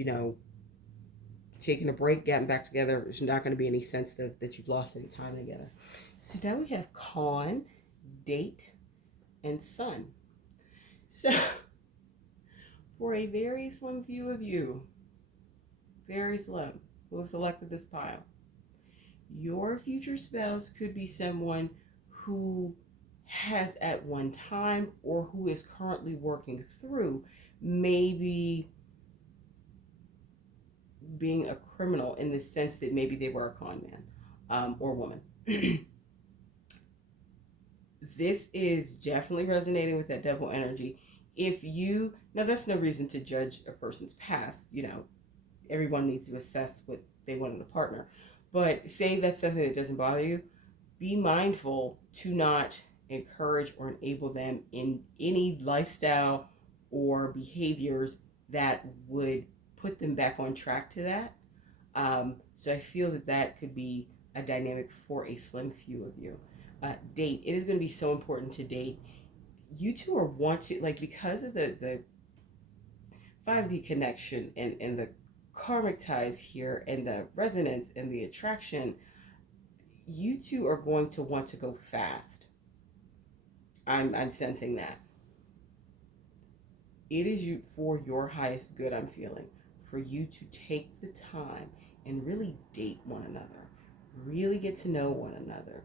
taking a break, getting back together, there's not going to be any sense that you've lost any time together. So now we have con, date, and sun. So for a very slim few of you, very slim, who have selected this pile, your future spouse could be someone who has at one time, or who is currently working through, maybe being a criminal, in the sense that maybe they were a con man or woman. This is definitely resonating with that devil energy. Now that's no reason to judge a person's past. Everyone needs to assess what they want in a partner. But say that's something that doesn't bother you, be mindful to not encourage or enable them in any lifestyle or behaviors that would put them back on track to that. So I feel that could be a dynamic for a slim few of you. Date. It is going to be so important to date. You two are wanting, because of the 5D connection and the karmic ties here and the resonance and the attraction, you two are going to want to go fast. I'm sensing that. It is you for your highest good, I'm feeling, for you to take the time and really date one another, really get to know one another,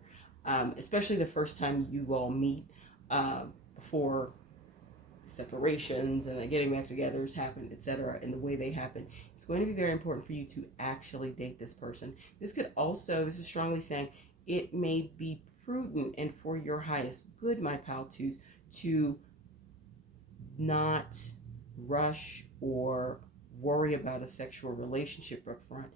especially the first time you all meet, before separations and then getting back together happen, etc. And the way they happen, it's going to be very important for you to actually date this person. This could also, this is strongly saying, it may be prudent and for your highest good, my pal twos, to not rush or worry about a sexual relationship up front.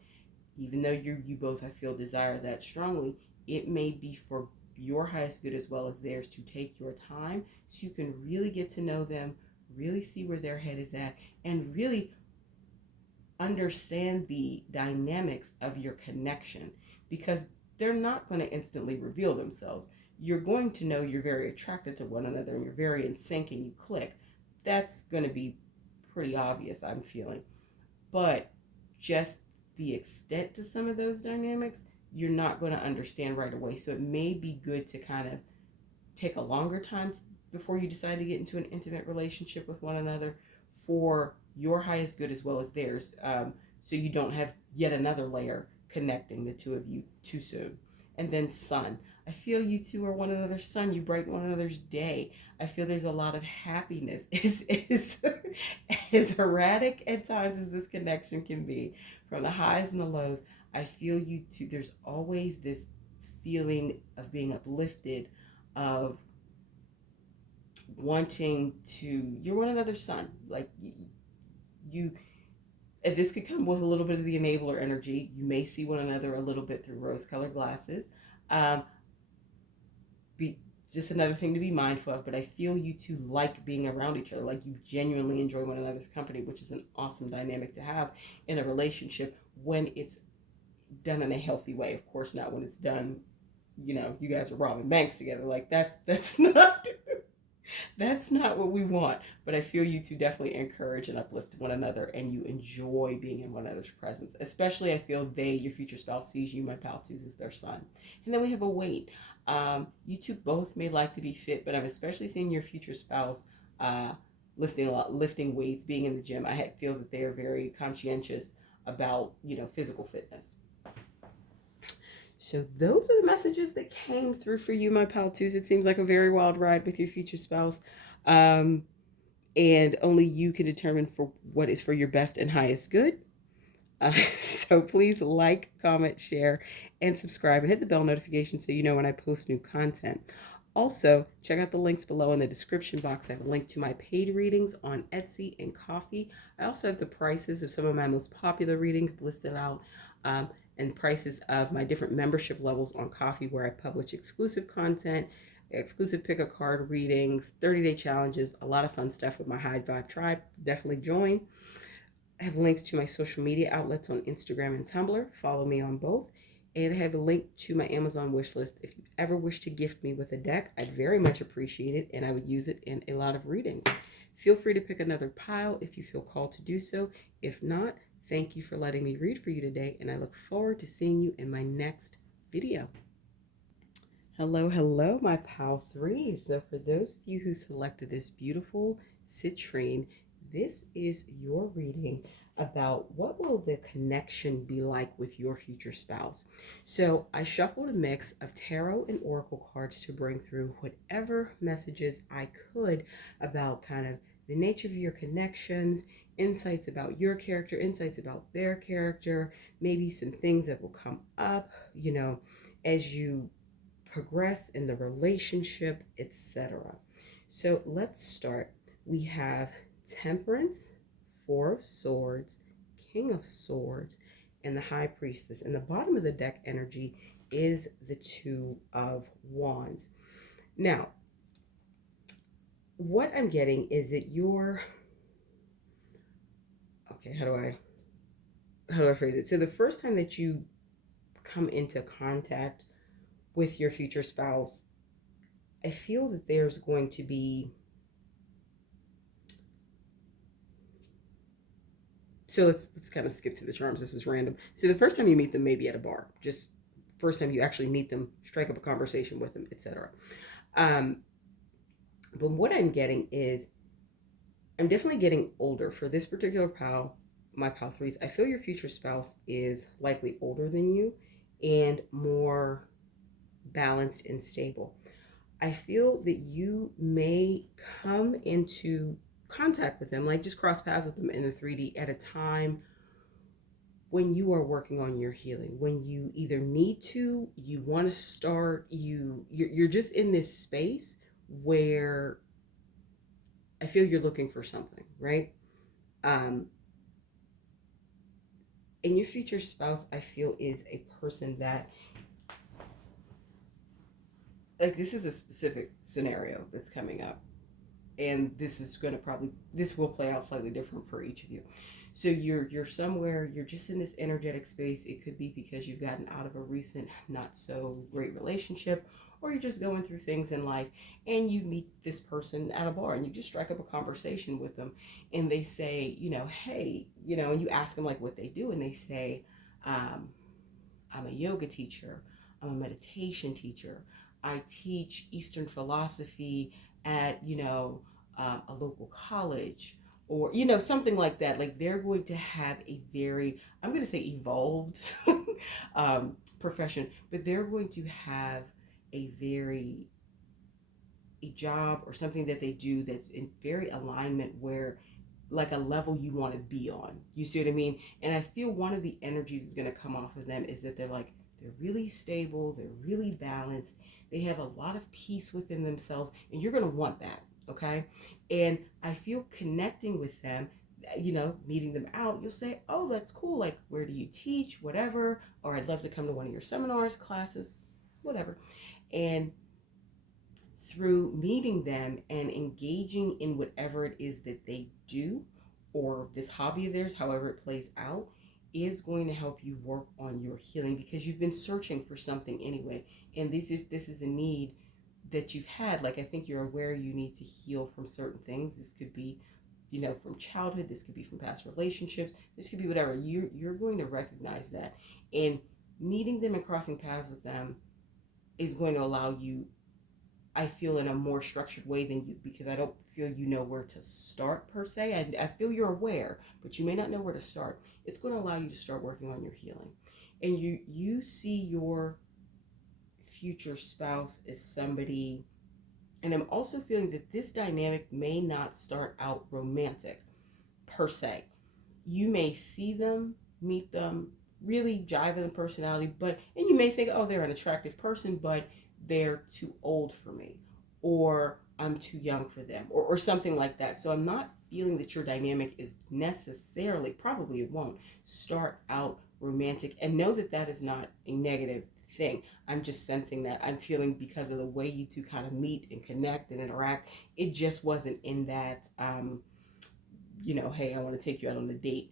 Even though you both, I feel, desire that strongly, it may be for your highest good as well as theirs to take your time so you can really get to know them, really see where their head is at, and really understand the dynamics of your connection, because they're not going to instantly reveal themselves. You're going to know you're very attracted to one another and you're very in sync and you click. That's going to be pretty obvious, I'm feeling. But just the extent to some of those dynamics, you're not going to understand right away. So it may be good to kind of take a longer time before you decide to get into an intimate relationship with one another for your highest good as well as theirs. So you don't have yet another layer connecting the two of you too soon. And then sun. I feel you two are one another's sun. You brighten one another's day. I feel there's a lot of happiness. Is as erratic at times as this connection can be, from the highs and the lows, I feel you two. There's always this feeling of being uplifted, of wanting to, you're one another's son, like you, and this could come with a little bit of the enabler energy. You may see one another a little bit through rose colored glasses. um be just another thing to be mindful of, but I feel you two like being around each other, like you genuinely enjoy one another's company, which is an awesome dynamic to have in a relationship when it's done in a healthy way. Of course not when it's done, you guys are robbing banks together. Like that's not that's not what we want. But I feel you two definitely encourage and uplift one another, and you enjoy being in one another's presence. Especially, I feel they, your future spouse, sees you, my pal twos, as their son. And then we have a weight. You two both may like to be fit, but I'm especially seeing your future spouse lifting a lot, lifting weights, being in the gym. I feel that they are very conscientious about physical fitness. So those are the messages that came through for you, my pal twos. It seems like a very wild ride with your future spouse. Um, and only you can determine for what is for your best and highest good. Uh, so please like, comment, share, and subscribe, and hit the bell notification so you know when I post new content. Also, check out the links below in the description box. I have a link to my paid readings on Etsy and Ko-fi. I also have the prices of some of my most popular readings listed out, and prices of my different membership levels on Ko-fi, where I publish exclusive content, exclusive pick a card readings, 30-day challenges, a lot of fun stuff with my High Vibe tribe. Definitely join. I have links to my social media outlets on Instagram and Tumblr. Follow me on both. And I have a link to my Amazon wish list. If you ever wish to gift me with a deck, I'd very much appreciate it, and I would use it in a lot of readings. Feel free to pick another pile if you feel called to do so. If not, thank you for letting me read for you today, and I look forward to seeing you in my next video. Hello, hello, my pal threes. So for those of you who selected this beautiful citrine, this is your reading about what will the connection be like with your future spouse. So I shuffled a mix of tarot and oracle cards to bring through whatever messages I could about kind of the nature of your connections, insights about your character, insights about their character, maybe some things that will come up, as you progress in the relationship, etc. So let's start. We have Temperance, Four of Swords, King of Swords, and the High Priestess. And the bottom of the deck energy is the Two of Wands. Now, what I'm getting is that you're, okay, how do I phrase it? So the first time that you come into contact with your future spouse, I feel that there's going to be, so let's kind of skip to the charms. This is random. So the first time you meet them, maybe at a bar, just first time you actually meet them, strike up a conversation with them, etc. Um, but what I'm getting is I'm definitely getting older for this particular pal, my pal threes. I feel your future spouse is likely older than you and more balanced and stable. I feel that you may come into contact with them, like just cross paths with them in the 3D at a time when you are working on your healing, when you either need to, you want to start, you're just in this space where I feel you're looking for something, right? Um, and your future spouse, I feel, is a person that, like, this is a specific scenario that's coming up, and this is going to probably, this will play out slightly different for each of you. So you're somewhere, you're just in this energetic space. It could be because you've gotten out of a recent not so great relationship, or you're just going through things in life, and you meet this person at a bar and you just strike up a conversation with them, and they say, hey, and you ask them like what they do, and they say, um, I'm a yoga teacher, I'm a meditation teacher, I teach Eastern philosophy at, a local college, or, something like that. Like, they're going to have a very, I'm going to say evolved profession, but they're going to have a very, a job or something that they do that's in very alignment where, like, a level you want to be on. You see what I mean? And I feel one of the energies that's going to come off of them is that they're really stable, they're really balanced, they have a lot of peace within themselves, and you're going to want that, okay? And I feel connecting with them, meeting them out, you'll say, oh, that's cool. Like, where do you teach? Whatever. Or I'd love to come to one of your seminars, classes, whatever. And through meeting them and engaging in whatever it is that they do, or this hobby of theirs, however it plays out, is going to help you work on your healing, because you've been searching for something anyway. And this is a need that you've had. Like, I think you're aware you need to heal from certain things. This could be, from childhood, this could be from past relationships, this could be whatever. You're going to recognize that. And meeting them and crossing paths with them is going to allow you, I feel, in a more structured way than you, because I don't feel you know where to start per se. I feel you're aware, but you may not know where to start. It's going to allow you to start working on your healing. And you see your future spouse as somebody, and I'm also feeling that this dynamic may not start out romantic per se. You may see them, meet them, really jive in the personality, and you may think, oh, they're an attractive person, but they're too old for me, or I'm too young for them, or something like that. So I'm not feeling that your dynamic is necessarily, probably it won't start out romantic, and know that that is not a negative thing. I'm just sensing that. I'm feeling, because of the way you two kind of meet and connect and interact, it just wasn't in that, hey, I want to take you out on a date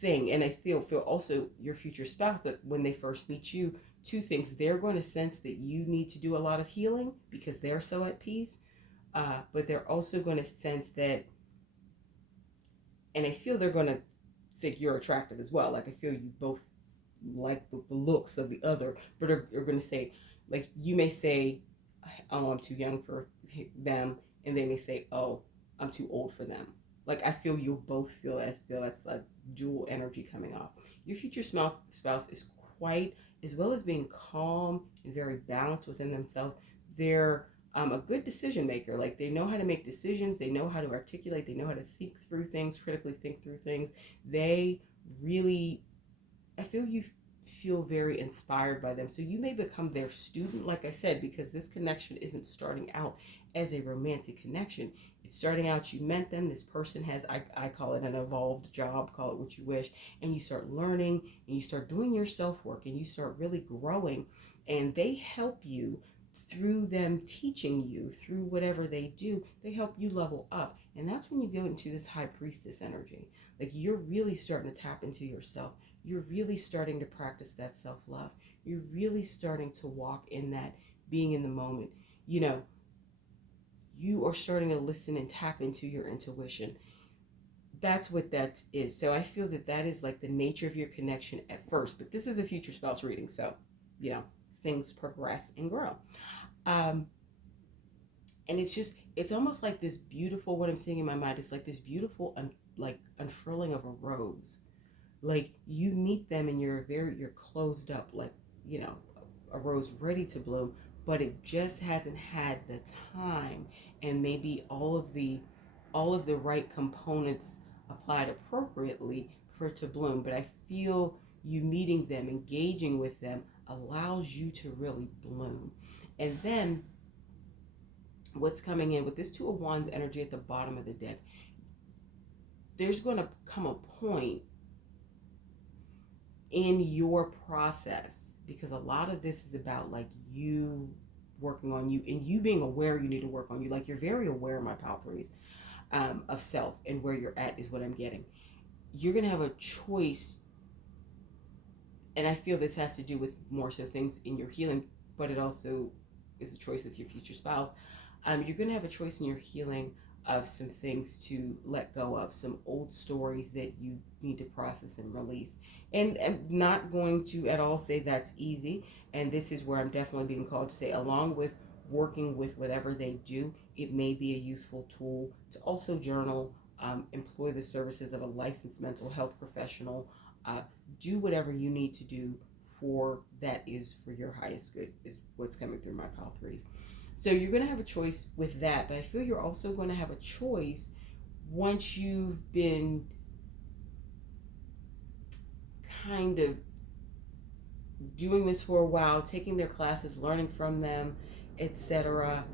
thing. And I feel also your future spouse, that when they first meet you, two things: they're going to sense that you need to do a lot of healing because they're so at peace, but they're also going to sense that, and I feel they're going to think you're attractive as well. Like, I feel you both like the looks of the other, but are going to say, like, you may say, oh, I'm too young for them, and they may say, oh, I'm too old for them. Like, I feel you'll both feel that. I feel that's like dual energy coming off. Your future spouse is quite, as well as being calm and very balanced within themselves, they're a good decision maker. Like, they know how to make decisions, they know how to articulate, they know how to think through things, critically think through things. They really, I feel you feel very inspired by them. So you may become their student, like I said, because this connection isn't starting out as a romantic connection. It's starting out, you met them, this person has, I call it an evolved job, call it what you wish, and you start learning, and you start doing your self-work, and you start really growing, and they help you through them teaching you, through whatever they do, they help you level up. And that's when you go into this high priestess energy. Like, you're really starting to tap into yourself. You're really starting to practice that self-love. You're really starting to walk in that being in the moment. You are starting to listen and tap into your intuition. That's what that is. So I feel that is like the nature of your connection at first. But this is a future spouse reading, so things progress and grow. Um, and it's almost like this beautiful, what I'm seeing in my mind, it's like this beautiful, like unfurling of a rose. Like you meet them and you're closed up, like, you know, a rose ready to bloom, but it just hasn't had the time and maybe all of the right components applied appropriately for it to bloom. But I feel you meeting them, engaging with them, allows you to really bloom. And then what's coming in with this Two of Wands energy at the bottom of the deck, there's going to come a point in your process, because a lot of this is about like you working on you and you being aware you need to work on you. Like you're very aware, my pal threes, of self and where you're at is what I'm getting. You're going to have a choice, and I feel this has to do with more so things in your healing, but it also is a choice with your future spouse. You're going to have a choice in your healing of some things to let go of, some old stories that you need to process and release. And I'm not going to at all say that's easy. And this is where I'm definitely being called to say, along with working with whatever they do, it may be a useful tool to also journal, employ the services of a licensed mental health professional, do whatever you need to do for that is for your highest good, is what's coming through my pile threes. So you're going to have a choice with that, but I feel you're also going to have a choice once you've been kind of doing this for a while, taking their classes, learning from them, etc.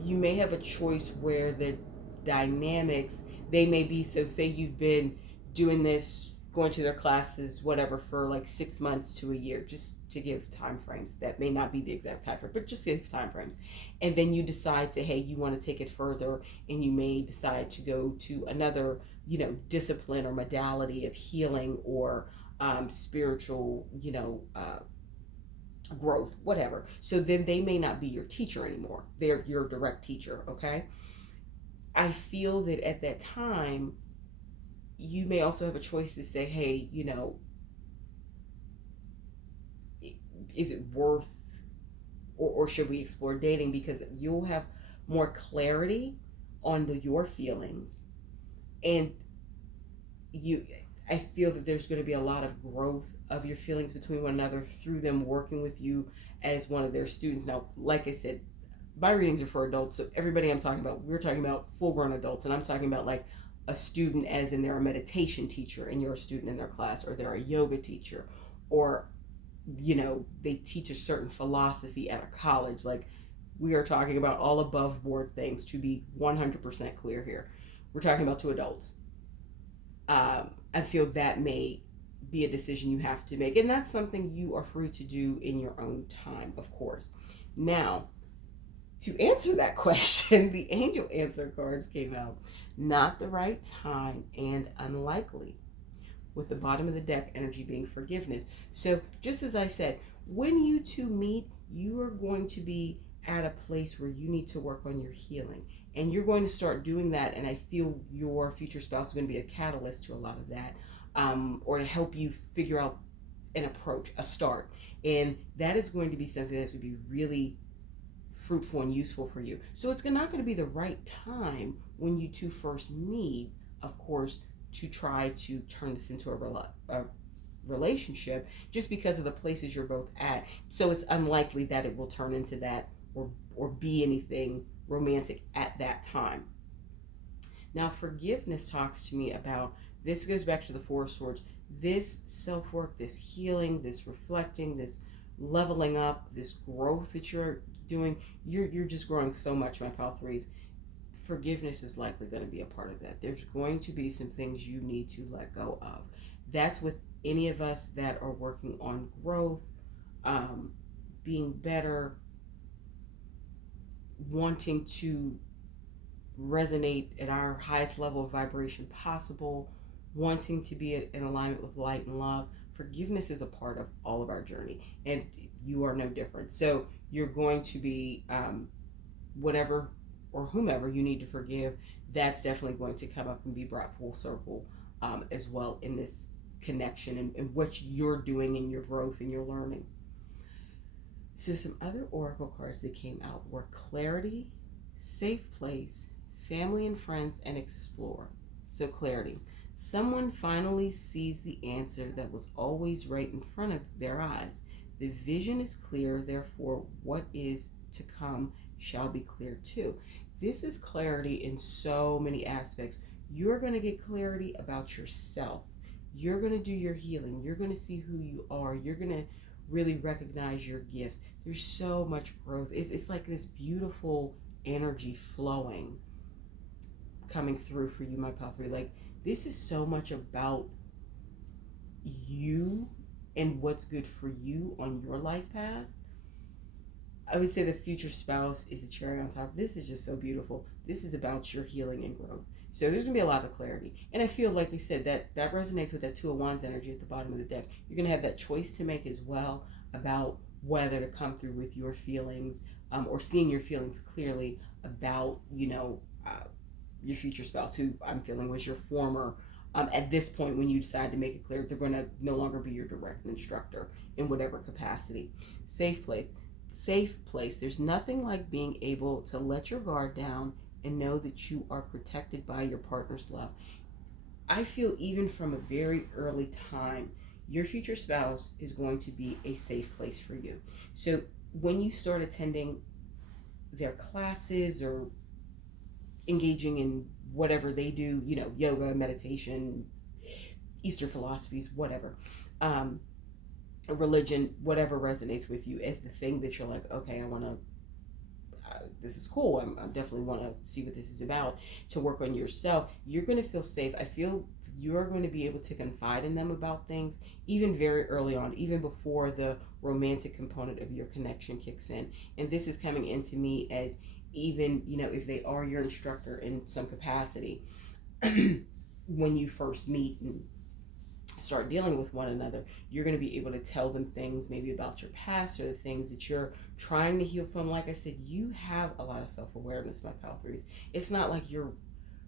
You may have a choice where the dynamics, they may be, so say you've been doing this, going to their classes, whatever, for like 6 months to a year, just to give time frames. That may not be the exact time frame, but just give time frames. And then you decide to, hey, you want to take it further, and you may decide to go to another, discipline or modality of healing or spiritual, growth, whatever. So then they may not be your teacher anymore. They're your direct teacher, okay? I feel that at that time, you may also have a choice to say, hey, is it worth, or should we explore dating? Because you'll have more clarity on your feelings. And I feel that there's going to be a lot of growth of your feelings between one another through them working with you as one of their students. Now, like I said, my readings are for adults, so everybody I'm talking about, we're talking about full-grown adults, and I'm talking about like a student as in they're a meditation teacher and you're a student in their class, or they're a yoga teacher, or they teach a certain philosophy at a college. Like, we are talking about all above board things, to be 100% clear here. We're talking about two adults. I feel that may be a decision you have to make, and that's something you are free to do in your own time, of course. Now, to answer that question, the angel answer cards came out. Not the right time and unlikely, with the bottom of the deck energy being forgiveness. So just as I said, when you two meet, you are going to be at a place where you need to work on your healing, and you're going to start doing that. And I feel your future spouse is going to be a catalyst to a lot of that, or to help you figure out an approach, a start. And that is going to be something that's going to be really fruitful and useful for you. So it's not going to be the right time when you two first meet, of course, to try to turn this into a relationship, just because of the places you're both at. So it's unlikely that it will turn into that, or be anything romantic at that time. Now, forgiveness talks to me about, this goes back to the Four of Swords, this self-work, this healing, this reflecting, this leveling up, this growth that you're doing. You're just growing so much, my pal threes. Forgiveness is likely going to be a part of that. There's going to be some things you need to let go of. That's with any of us that are working on growth, being better, wanting to resonate at our highest level of vibration possible, wanting to be in alignment with light and love. Forgiveness is a part of all of our journey, and you are no different. So you're going to be whatever or whomever you need to forgive. That's definitely going to come up and be brought full circle as well in this connection and what you're doing in your growth and your learning. So some other oracle cards that came out were clarity, safe place, family and friends, and explore. So clarity. Someone finally sees the answer that was always right in front of their eyes. The vision is clear, therefore what is to come shall be clear too. This is clarity in so many aspects. You're going to get clarity about yourself. You're going to do your healing. You're going to see who you are. You're going to really recognize your gifts. There's so much growth. It's like this beautiful energy flowing, coming through for you, my pal 3. Like, this is so much about you and what's good for you on your life path. I would say the future spouse is a cherry on top. This is just so beautiful. This is about your healing and growth. So there's going to be a lot of clarity. And I feel, like we said, that resonates with that Two of Wands energy at the bottom of the deck. You're going to have that choice to make as well about whether to come through with your feelings, or seeing your feelings clearly about, your future spouse, who I'm feeling was your former, at this point when you decide to make it clear they're going to no longer be your direct instructor in whatever capacity. Safe place. There's nothing like being able to let your guard down and know that you are protected by your partner's love. I feel even from a very early time, your future spouse is going to be a safe place for you. So when you start attending their classes or engaging in whatever they do, yoga, meditation, Eastern philosophies, whatever, religion, whatever resonates with you as the thing that you're like, okay, I want to, this is cool. I definitely want to see what this is about, to work on yourself. You're going to feel safe. I feel you're going to be able to confide in them about things even very early on, even before the romantic component of your connection kicks in. And this is coming into me as, even, if they are your instructor in some capacity, when you first meet and start dealing with one another, you're going to be able to tell them things maybe about your past or the things that you're trying to heal from. Like I said, you have a lot of self-awareness, my pal 3s. It's not like you're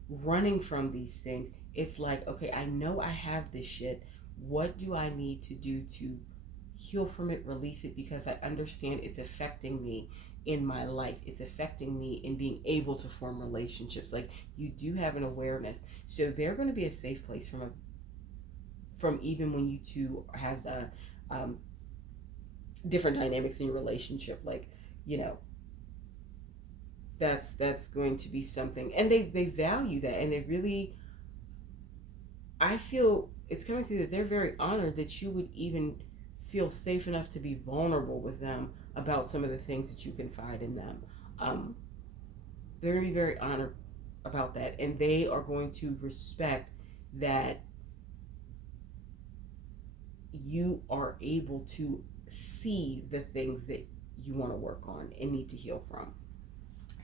running from these things. It's like, okay, I know I have this shit. What do I need to do to heal from it, release it? Because I understand it's affecting me in my life. It's affecting me in being able to form relationships. Like, you do have an awareness. So they're going to be a safe place from even when you two have the different dynamics in your relationship. Like, that's going to be something, and they value that, and they really, I feel it's coming through that they're very honored that you would even feel safe enough to be vulnerable with them about some of the things that you confide in them. They're going to be very honored about that, and they are going to respect that you are able to see the things that you want to work on and need to heal from.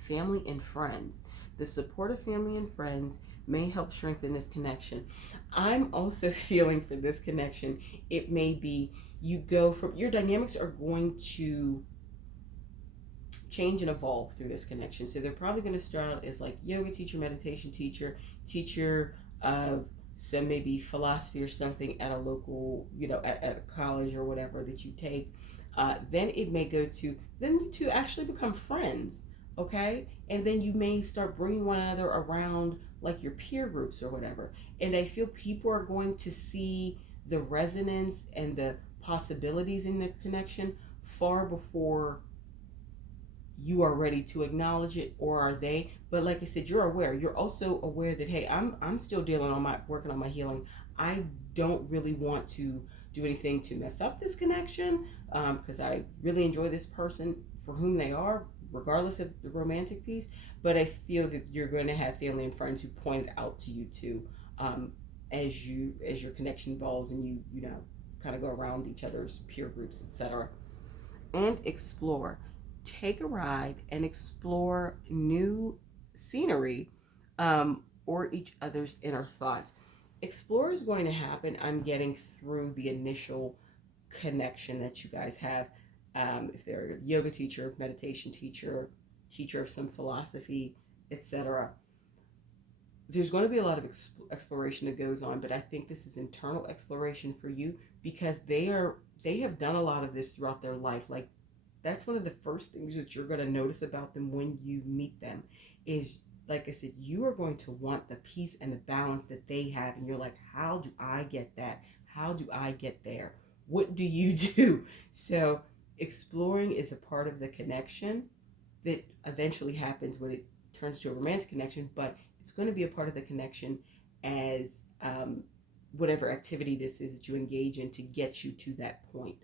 Family and friends. The support of family and friends may help strengthen this connection. I'm also feeling for this connection, it may be you go from, your dynamics are going to change and evolve through this connection. So they're probably going to start out as like yoga teacher, meditation teacher, teacher of some maybe philosophy or something at a local, at a college or whatever that you take. Then it may go to, then you two actually become friends, okay? And then you may start bringing one another around like your peer groups or whatever. And I feel people are going to see the resonance and the possibilities in the connection far before you are ready to acknowledge it, or are they? But like I said, you're aware. You're also aware that, hey, I'm still working on my healing. I don't really want to do anything to mess up this connection, because I really enjoy this person for whom they are, regardless of the romantic piece. But I feel that you're going to have family and friends who point it out to you too, as your connection evolves and you kind of go around each other's peer groups, etc. And explore. Take a ride and explore new scenery, or each other's inner thoughts. Explore is going to happen, I'm getting, through the initial connection that you guys have. If they're a yoga teacher, meditation teacher, teacher of some philosophy, etc. there's going to be a lot of exploration that goes on, but I think this is internal exploration for you because they have done a lot of this throughout their life. Like that's one of the first things that you're going to notice about them when you meet them is, like I said, you are going to want the peace and the balance that they have, and you're like, how do I get that? How do I get there? What do you do? So exploring is a part of the connection that eventually happens when it turns to a romantic connection, but it's going to be a part of the connection as whatever activity this is that you engage in to get you to that point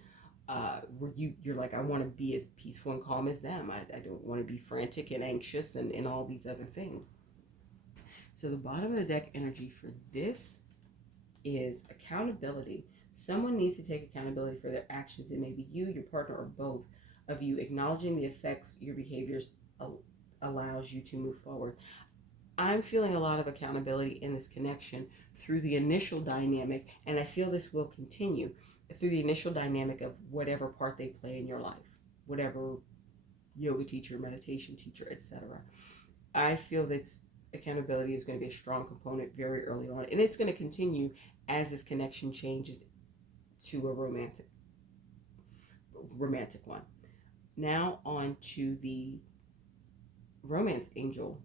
where you're like, I want to be as peaceful and calm as them. I don't want to be frantic and anxious and all these other things. So the bottom of the deck energy for this is accountability. Someone needs to take accountability for their actions. It may be you, your partner, or both of you. Acknowledging the effects your behaviors allows you to move forward. I'm feeling a lot of accountability in this connection through the initial dynamic, and I feel this will continue through the initial dynamic of whatever part they play in your life, whatever yoga teacher, meditation teacher, etc. I feel that accountability is going to be a strong component very early on, and it's going to continue as this connection changes to a romantic one. Now on to the romance angel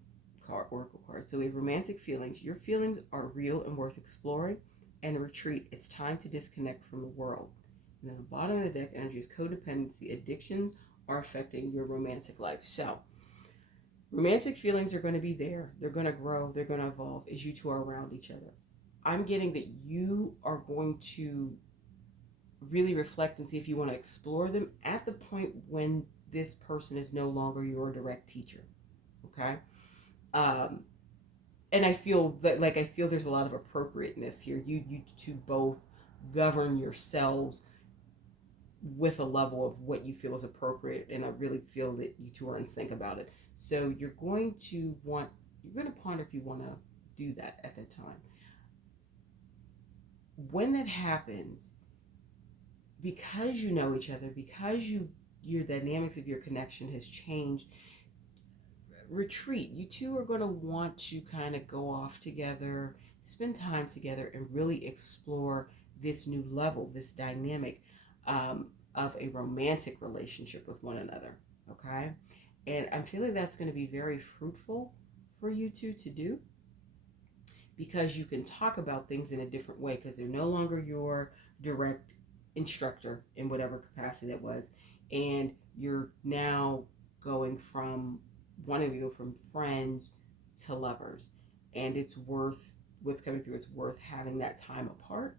card, oracle card. So we have romantic feelings. Your feelings are real and worth exploring. And retreat, it's time to disconnect from the world. And then the bottom of the deck energy is codependency. Addictions are affecting your romantic life. So romantic feelings are going to be there. They're going to grow. They're going to evolve as you two are around each other. I'm getting that you are going to really reflect and see if you want to explore them at the point when this person is no longer your direct teacher. Okay? And I feel that, like, I feel there's a lot of appropriateness here. You two both govern yourselves with a level of what you feel is appropriate, and I really feel that you two are in sync about it. So you're going to ponder if you want to do that at that time. When that happens, because you know each other, because your dynamics of your connection has changed, retreat. You two are going to want to kind of go off together, spend time together, and really explore this new level, this dynamic of a romantic relationship with one another. Okay? And I'm feeling that's going to be very fruitful for you two to do because you can talk about things in a different way because they're no longer your direct instructor in whatever capacity that was. And you're now going from wanting to go from friends to lovers, and it's worth what's coming through. It's worth having that time apart.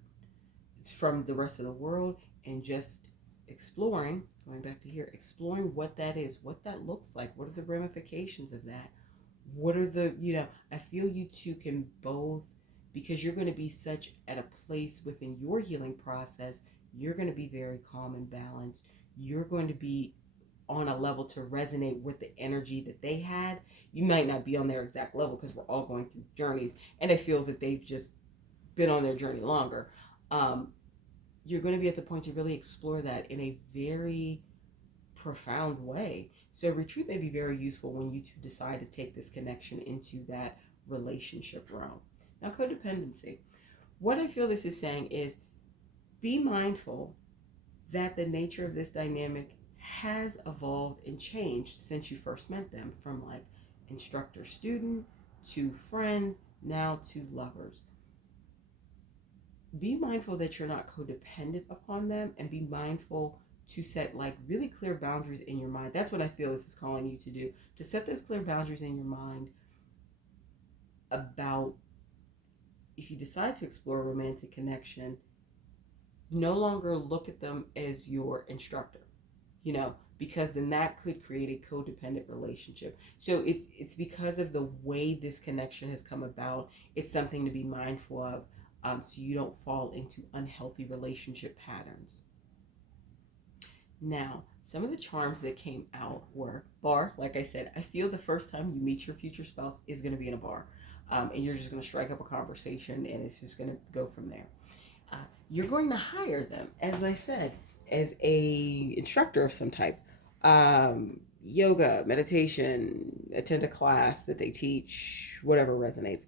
It's from the rest of the world and just exploring, going back to here, exploring what that is, what that looks like, what are the ramifications of that, what are the, I feel you two can both, because you're going to be such at a place within your healing process, you're going to be very calm and balanced. You're going to be on a level to resonate with the energy that they had. You might not be on their exact level because we're all going through journeys, and I feel that they've just been on their journey longer. You're going to be at the point to really explore that in a very profound way. So retreat may be very useful when you two decide to take this connection into that relationship realm. Now, codependency. What I feel this is saying is be mindful that the nature of this dynamic has evolved and changed since you first met them, from like instructor student to friends, now to lovers. Be mindful that you're not codependent upon them, and be mindful to set like really clear boundaries in your mind. That's what I feel this is calling you to do, to set those clear boundaries in your mind about if you decide to explore a romantic connection, no longer look at them as your instructor, because then that could create a codependent relationship. So it's because of the way this connection has come about. It's something to be mindful of, so you don't fall into unhealthy relationship patterns. Now, some of the charms that came out were bar. Like I said, I feel the first time you meet your future spouse is going to be in a bar, and you're just going to strike up a conversation, and it's just going to go from there. You're going to hire them, as I said, as a instructor of some type. Yoga, meditation, attend a class that they teach, whatever resonates.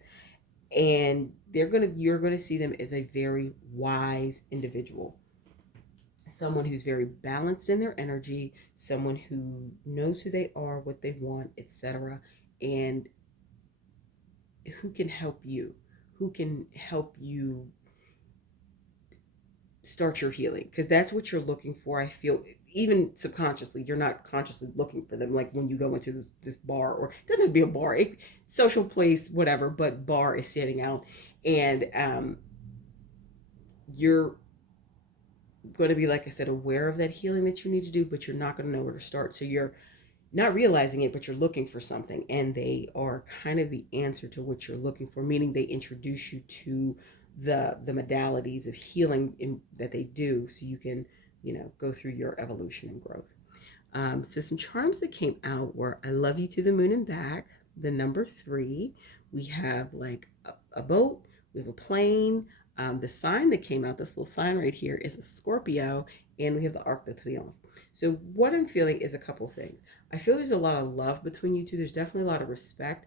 And you're gonna see them as a very wise individual, someone who's very balanced in their energy, someone who knows who they are, what they want, etc., and who can help you, who can help you start your healing, because that's what you're looking for. I feel even subconsciously, you're not consciously looking for them. Like when you go into this bar, or it doesn't have to be a bar, social place, whatever, but bar is standing out, and you're going to be, like I said, aware of that healing that you need to do, but you're not going to know where to start. So you're not realizing it, but you're looking for something, and they are kind of the answer to what you're looking for, meaning they introduce you to the modalities of healing that they do, so you can, go through your evolution and growth. So some charms that came out were I love you to the moon and back, the number 3. We have like a boat, we have a plane. The sign that came out, this little sign right here, is a Scorpio, and we have the Arc de Triomphe. So what I'm feeling is a couple things. I feel there's a lot of love between you two. There's definitely a lot of respect.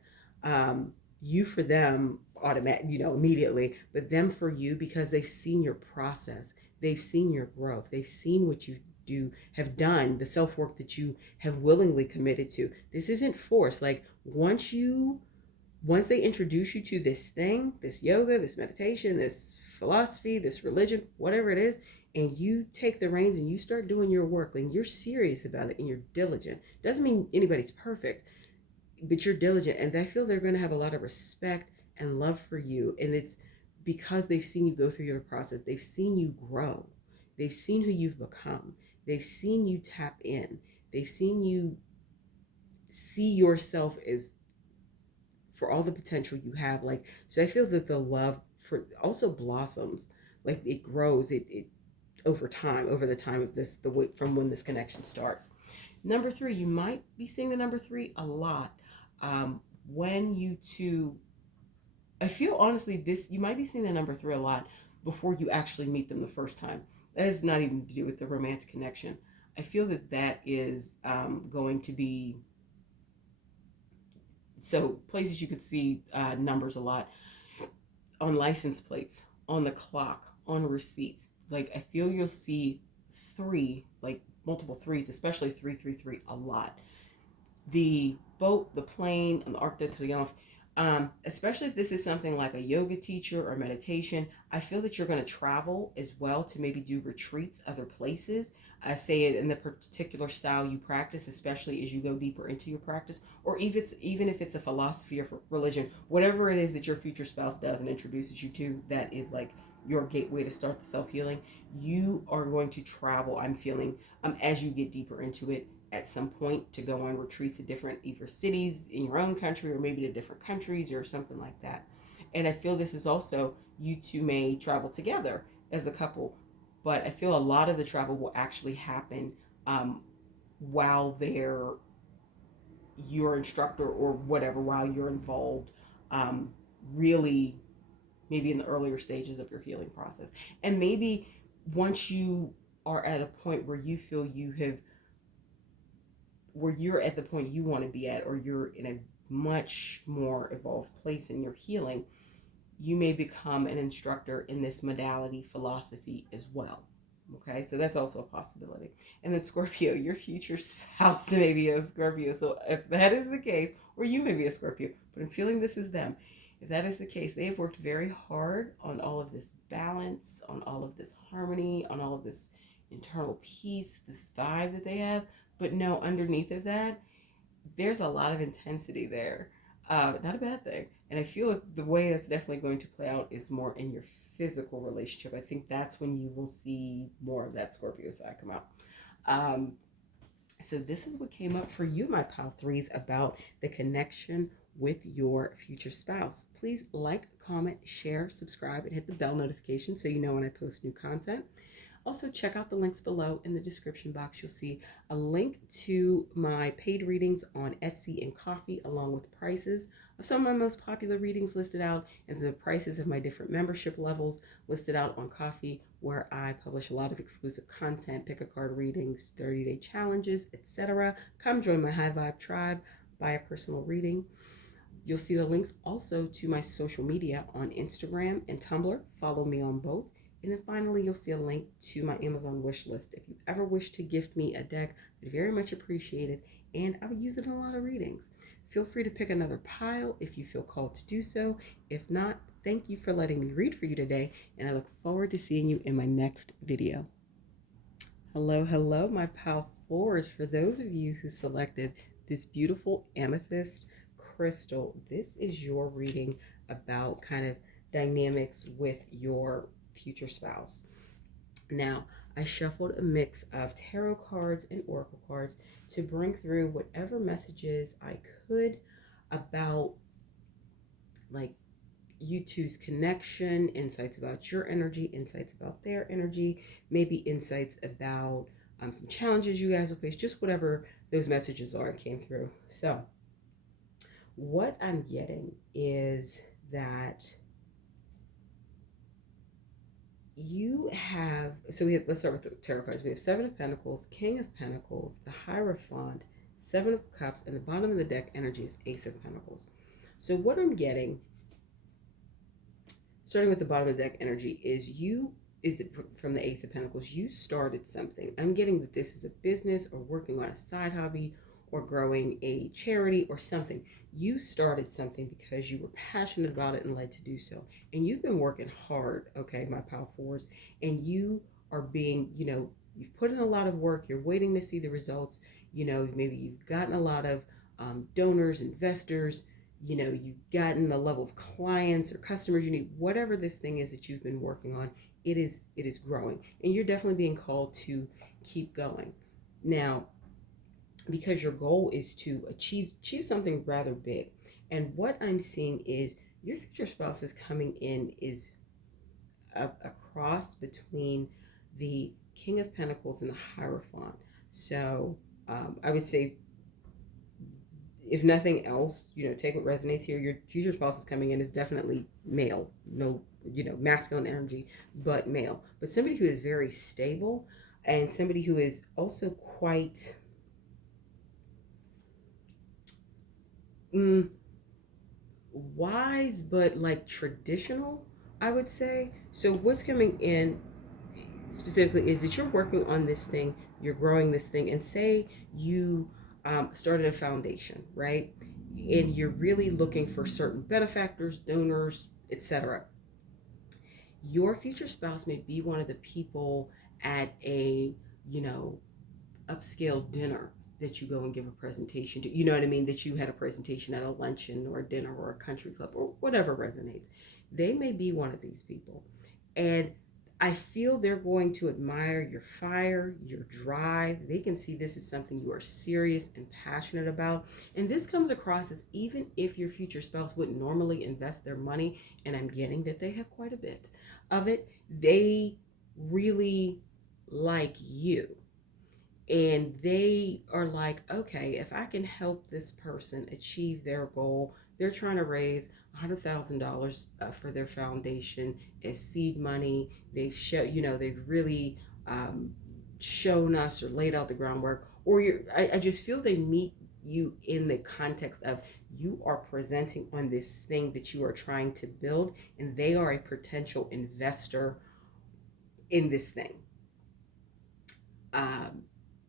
You for them, automatic, immediately, but them for you, because they've seen your process, they've seen your growth, they've seen what you have done, the self-work that you have willingly committed to. This isn't forced. Like once they introduce you to this thing, this yoga, this meditation, this philosophy, this religion, whatever it is, and you take the reins and you start doing your work, and you're serious about it and you're diligent. Doesn't mean anybody's perfect, but you're diligent, and I feel they're going to have a lot of respect and love for you. And it's because they've seen you go through your process. They've seen you grow. They've seen who you've become. They've seen you tap in. They've seen you see yourself as, for all the potential you have. Like, so I feel that the love for also blossoms, like it grows, it over time, over the time of this, from when this connection starts. Number 3, you might be seeing the number 3 a lot. When you two, I feel honestly, this, you might be seeing the number 3 a lot before you actually meet them the first time. That has not even to do with the romantic connection. I feel that that is going to be, so places you could see numbers a lot, on license plates, on the clock, on receipts. Like I feel you'll see 3, like multiple 3s, especially 333, a lot. The boat, the plane, and the Arc de Triomphe. Especially if this is something like a yoga teacher or meditation, I feel that you're going to travel as well to maybe do retreats, other places. I say it in the particular style you practice, especially as you go deeper into your practice, or even if it's a philosophy or religion, whatever it is that your future spouse does and introduces you to, that is like your gateway to start the self-healing. You are going to travel, I'm feeling, as you get deeper into it, at some point, to go on retreats to different either cities in your own country, or maybe to different countries or something like that. And I feel this is also, you two may travel together as a couple, but I feel a lot of the travel will actually happen while they're your instructor or whatever, while you're involved, um, really maybe in the earlier stages of your healing process. And maybe once you are at a point where you feel where you're at the point you want to be at, or you're in a much more evolved place in your healing, you may become an instructor in this modality philosophy as well. Okay, so that's also a possibility. And then Scorpio, your future spouse may be a Scorpio. So if that is the case, or you may be a Scorpio, but I'm feeling this is them. If that is the case, they have worked very hard on all of this balance, on all of this harmony, on all of this internal peace, this vibe that they have. But no, underneath of that, there's a lot of intensity there. Not a bad thing. And I feel the way that's definitely going to play out is more in your physical relationship. I think that's when you will see more of that Scorpio side come out. So this is what came up for you, my pile 3s, about the connection with your future spouse. Please like, comment, share, subscribe, and hit the bell notification so you know when I post new content. Also, check out the links below in the description box. You'll see a link to my paid readings on Etsy and Ko-fi, along with prices of some of my most popular readings listed out, and the prices of my different membership levels listed out on Ko-fi, where I publish a lot of exclusive content, pick a card readings, 30-day challenges, etc. Come join my high vibe tribe, buy a personal reading. You'll see the links also to my social media on Instagram and Tumblr. Follow me on both. And then finally, you'll see a link to my Amazon wish list. If you ever wish to gift me a deck, I'd very much appreciate it, and I would use it in a lot of readings. Feel free to pick another pile if you feel called to do so. If not, thank you for letting me read for you today, and I look forward to seeing you in my next video. Hello, hello, my pile fours. For those of you who selected this beautiful amethyst crystal, this is your reading about kind of dynamics with your future spouse. Now, I shuffled a mix of tarot cards and oracle cards to bring through whatever messages I could about like you two's connection, insights about your energy, insights about their energy, maybe insights about some challenges you guys will face, just whatever those messages are came through. So what I'm getting is that you have, let's start with the tarot cards. We have Seven of Pentacles, King of Pentacles, the Hierophant, Seven of Cups, and the bottom of the deck energy is Ace of Pentacles. So what I'm getting, starting with the bottom of the deck energy, from the Ace of Pentacles, you started something. I'm getting that this is a business or working on a side hobby or growing a charity or something. You started something because you were passionate about it and led to do so. And you've been working hard, okay, my pile fours, and you are being, you've put in a lot of work. You're waiting to see the results. Maybe you've gotten a lot of donors, investors, you've gotten the level of clients or customers you need. Whatever this thing is that you've been working on, it is growing, and you're definitely being called to keep going. Now, because your goal is to achieve something rather big, and what I'm seeing is your future spouse is coming in is a cross between the King of Pentacles and the Hierophant. So I would say, if nothing else, take what resonates here. Your future spouse is coming in is definitely male. No, masculine energy, but male. But somebody who is very stable, and somebody who is also quite wise, but like traditional, I would say. So what's coming in specifically is that you're working on this thing, you're growing this thing, and say you started a foundation, right? And you're really looking for certain benefactors, donors, etc. Your future spouse may be one of the people at a, upscale dinner that you go and give a presentation to. You know what I mean? That you had a presentation at a luncheon or a dinner or a country club or whatever resonates. They may be one of these people. And I feel they're going to admire your fire, your drive. They can see this is something you are serious and passionate about. And this comes across as, even if your future spouse wouldn't normally invest their money, and I'm getting that they have quite a bit of it, they really like you. And they are like, okay, if I can help this person achieve their goal, they're trying to raise $100,000 for their foundation as seed money. They've they've really shown us or laid out the groundwork. Or I just feel they meet you in the context of, you are presenting on this thing that you are trying to build, and they are a potential investor in this thing.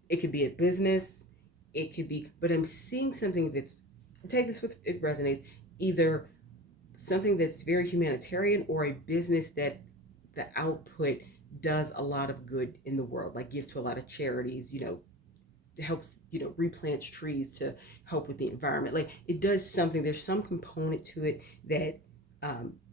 It could be a business, it could be, but I'm seeing something that's, take this with, it resonates, either something that's very humanitarian or a business that the output does a lot of good in the world, like gives to a lot of charities, helps, replants trees to help with the environment. Like, it does something, there's some component to it that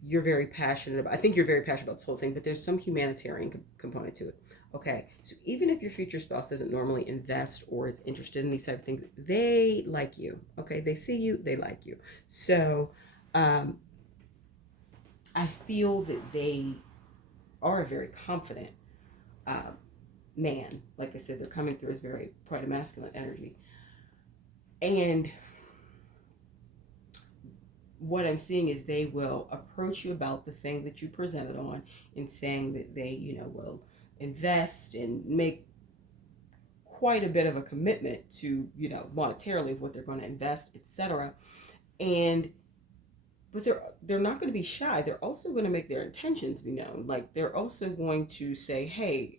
you're very passionate about. I think you're very passionate about this whole thing, but there's some humanitarian component to it. Okay, so even if your future spouse doesn't normally invest or is interested in these type of things, they like you. Okay, they see you, they like you. So I feel that they are a very confident man. Like I said, they're coming through as quite a masculine energy. And what I'm seeing is they will approach you about the thing that you presented on, and saying that they, will invest and make quite a bit of a commitment to, monetarily of what they're going to invest, etc. And but they're not going to be shy. They're also going to make their intentions be known. Like they're also going to say, hey,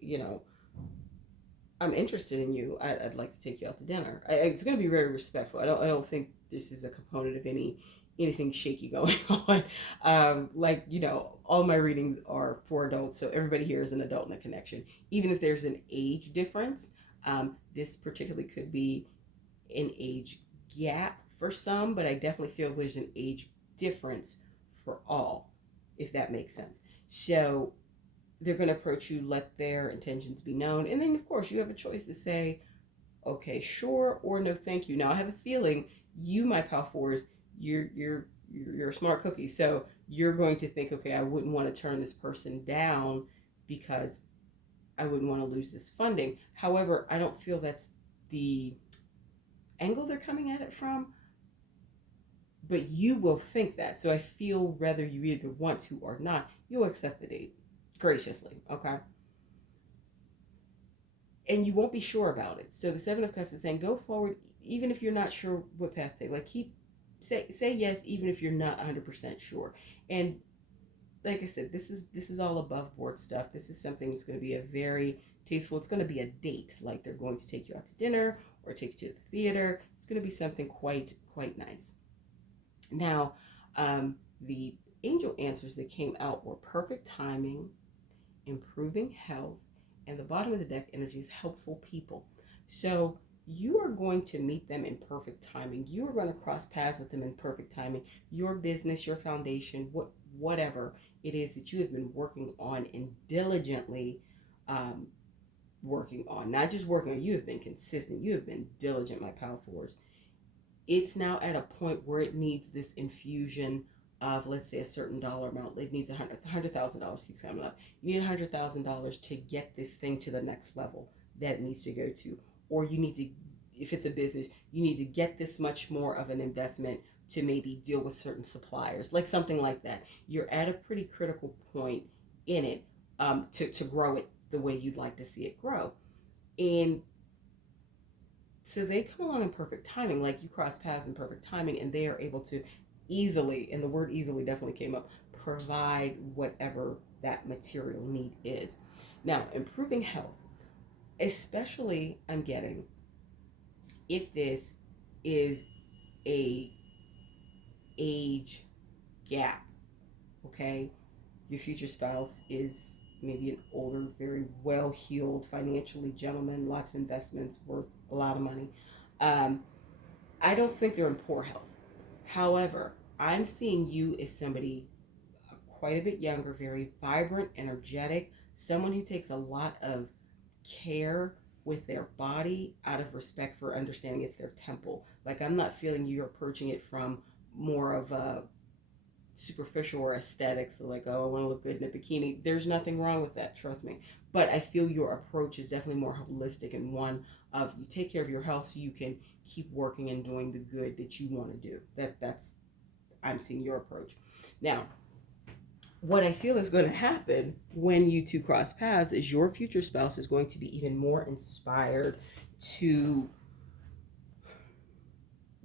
I'm interested in you. I'd like to take you out to dinner. It's going to be very respectful. I don't think this is a component of anything shaky going on. All my readings are for adults, so everybody here is an adult in a connection. Even if there's an age difference, this particularly could be an age gap for some, but I definitely feel there's an age difference for all, if that makes sense. So they're going to approach you, let their intentions be known, and then of course you have a choice to say, okay, sure, or no, thank you. Now I have a feeling you, my pal fours, you're a smart cookie, so you're going to think, okay, I wouldn't want to turn this person down because I wouldn't want to lose this funding. However, I don't feel that's the angle they're coming at it from, but you will think that. So I feel whether you either want to or not, you'll accept the date graciously, okay? And you won't be sure about it. So the Seven of Cups is saying go forward, even if you're not sure what path to take. Like say yes, even if you're not 100% sure. And like I said, this is all above board stuff. This is something that's going to be a very tasteful. It's going to be a date. Like they're going to take you out to dinner or take you to the theater. It's going to be something quite nice. Now, the angel answers that came out were perfect timing, improving health, and the bottom of the deck energy is helpful people. So you are going to meet them in perfect timing. You are going to cross paths with them in perfect timing. Your business, your foundation, whatever it is that you have been working on and diligently working on, not just working on, you have been consistent. You have been diligent, my power fours. It's now at a point where it needs this infusion of, let's say, a certain dollar amount. It needs $100,000 keeps coming up. You need $100,000 to get this thing to the next level that it needs to go to. Or you need to, if it's a business, you need to get this much more of an investment to maybe deal with certain suppliers, like something like that. You're at a pretty critical point in it to grow it the way you'd like to see it grow. And so they come along in perfect timing, like you cross paths in perfect timing, and they are able to easily, and the word easily definitely came up, provide whatever that material need is. Now, improving health, especially I'm getting if this is a age gap, okay? Your future spouse is maybe an older, very well-heeled, financially gentleman, lots of investments, worth a lot of money. Um, I don't think they're in poor health. However, I'm seeing you as somebody quite a bit younger, very vibrant, energetic, someone who takes a lot of care with their body out of respect for understanding it's their temple. Like I'm not feeling you approaching it from more of a superficial or aesthetics, so like, oh, I want to look good in a bikini. There's nothing wrong with that, trust me. But I feel your approach is definitely more holistic and one of you take care of your health so you can keep working and doing the good that you want to do. That's I'm seeing your approach. Now, what I feel is going to happen when you two cross paths is your future spouse is going to be even more inspired to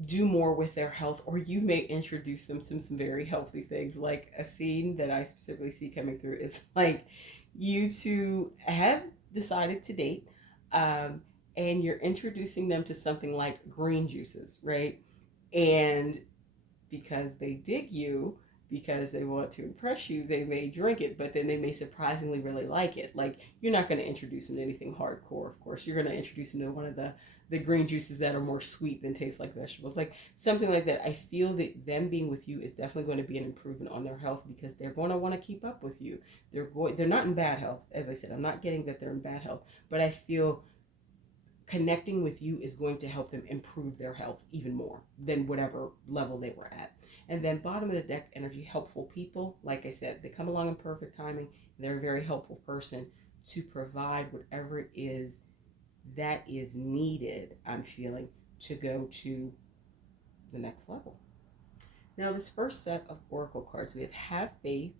do more with their health, or you may introduce them to some very healthy things. Like a scene that I specifically see coming through is like you two have decided to date, and you're introducing them to something like green juices, right? And because they dig you, because they want to impress you, they may drink it, but then they may surprisingly really like it. Like you're not going to introduce them to anything hardcore, of course. You're going to introduce them to one of the green juices that are more sweet than taste like vegetables, like something like that. I feel that them being with you is definitely going to be an improvement on their health because they're going to want to keep up with you. They're not in bad health, as I said. I'm not getting that they're in bad health, but I feel connecting with you is going to help them improve their health even more than whatever level they were at. And then bottom of the deck energy, helpful people. Like I said, they come along in perfect timing. They're a very helpful person to provide whatever it is that is needed, I'm feeling, to go to the next level. Now, this first set of oracle cards, we have faith,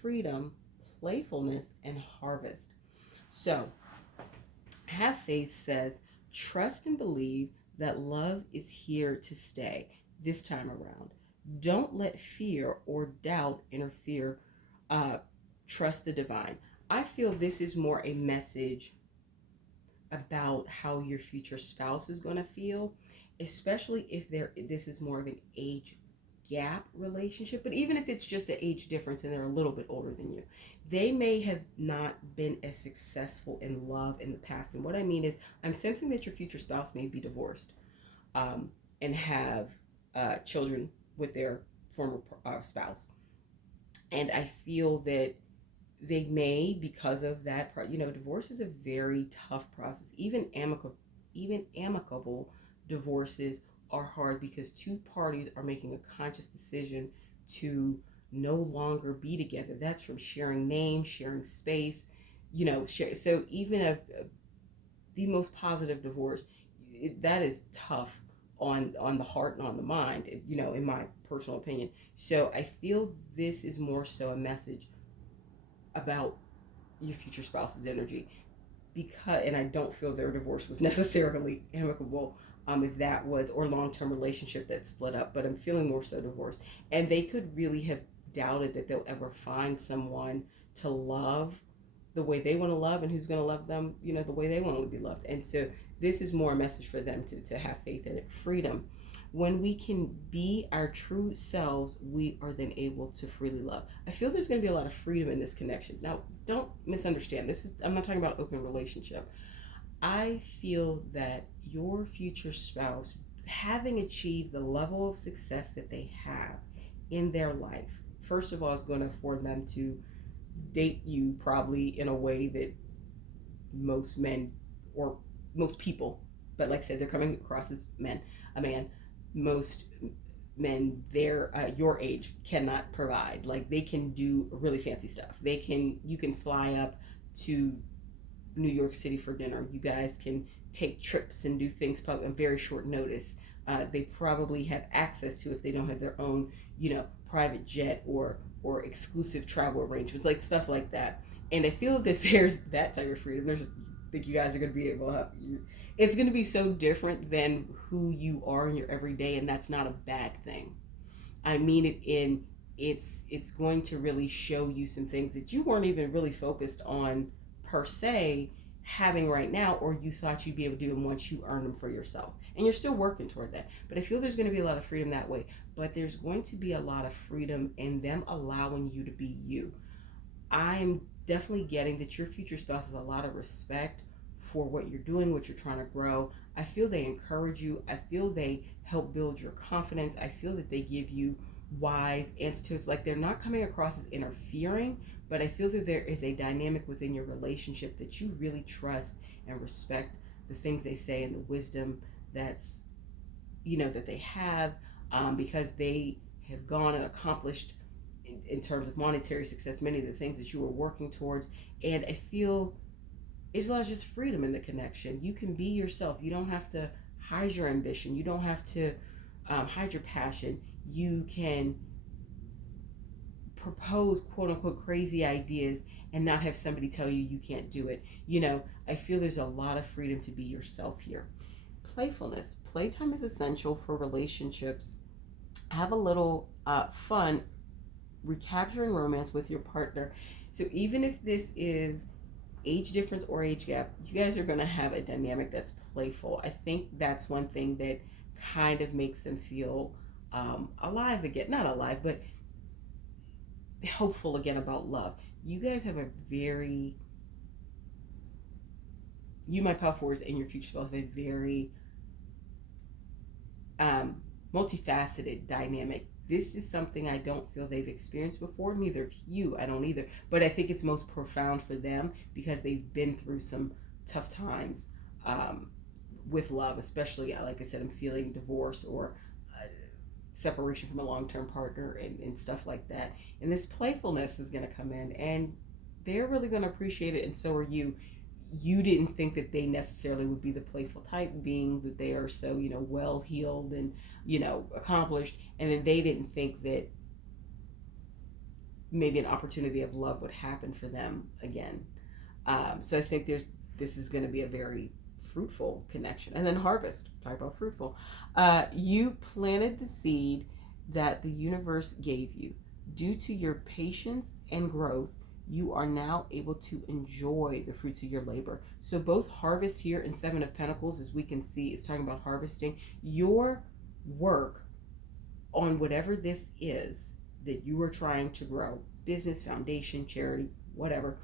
freedom, playfulness, and harvest. So have faith says, trust and believe that love is here to stay this time around. Don't let fear or doubt interfere. Uh, Trust the divine. I feel this is more a message about how your future spouse is going to feel, especially if this is more of an age gap relationship. But even if it's just an age difference and they're a little bit older than you, they may have not been as successful in love in the past. And what I mean is, I'm sensing that your future spouse may be divorced, and have children with their former spouse. And I feel that they may, because of that part, divorce is a very tough process. Even amicable divorces are hard because two parties are making a conscious decision to no longer be together. That's from sharing names, sharing space, so even the most positive divorce, that is tough on the heart and on the mind, in my personal opinion. So I feel this is more so a message about your future spouse's energy, because, and I don't feel their divorce was necessarily amicable, if that was, or long-term relationship that split up, but I'm feeling more so divorce. And they could really have doubted that they'll ever find someone to love the way they want to love, and who's going to love them, the way they want to be loved. And so this is more a message for them to have faith in it. Freedom. When we can be our true selves, we are then able to freely love. I feel there's going to be a lot of freedom in this connection. Now, don't misunderstand. I'm not talking about open relationship. I feel that your future spouse, having achieved the level of success that they have in their life, first of all, is going to afford them to date you probably in a way that most men, or most people, but like I said, they're coming across as a man. Most men their your age cannot provide. Like, they can do really fancy stuff. You can fly up to New York City for dinner. You guys can take trips and do things probably on very short notice. They probably have access to, if they don't have their own, private jet or exclusive travel arrangements, like stuff like that. And I feel that there's that type of freedom. I think you guys are going to be able to. It's going to be so different than who you are in your everyday, and that's not a bad thing. I mean it in it's going to really show you some things that you weren't even really focused on per se having right now, or you thought you'd be able to do them once you earn them for yourself. And you're still working toward that. But I feel there's going to be a lot of freedom that way. But there's going to be a lot of freedom in them allowing you to be you. I'm definitely getting that your future spouse has a lot of respect for what you're doing, what you're trying to grow. I feel they encourage you. I feel they help build your confidence. I feel that they give you wise answers. Like, they're not coming across as interfering, but I feel that there is a dynamic within your relationship that you really trust and respect the things they say and the wisdom that's, that they have, because they have gone and accomplished in terms of monetary success many of the things that you were working towards. And I feel it's a lot of just freedom in the connection. You can be yourself. You don't have to hide your ambition. You don't have to hide your passion. You can propose quote unquote crazy ideas and not have somebody tell you can't do it. I feel there's a lot of freedom to be yourself here. Playfulness. Playtime is essential for relationships. Have a little fun recapturing romance with your partner. So even if this is age difference or age gap, you guys are going to have a dynamic that's playful. I think that's one thing that kind of makes them feel alive again. Not alive, but hopeful again about love. You guys have my power forwards and your future spouse have a very multifaceted dynamic. This is something I don't feel they've experienced before. Neither of you. I don't either. But I think it's most profound for them because they've been through some tough times with love, especially, like I said, I'm feeling divorce or separation from a long-term partner and stuff like that. And this playfulness is going to come in, and they're really going to appreciate it, and so are you. You didn't think that they necessarily would be the playful type, being that they are so, well heeled and, accomplished. And then they didn't think that maybe an opportunity of love would happen for them again. So I think this is going to be a very fruitful connection. And then harvest, talk about fruitful. You planted the seed that the universe gave you. Due to your patience and growth, you are now able to enjoy the fruits of your labor. So both harvest here and Seven of Pentacles, as we can see, is talking about harvesting. Your work on whatever this is that you are trying to grow, business, foundation, charity, whatever,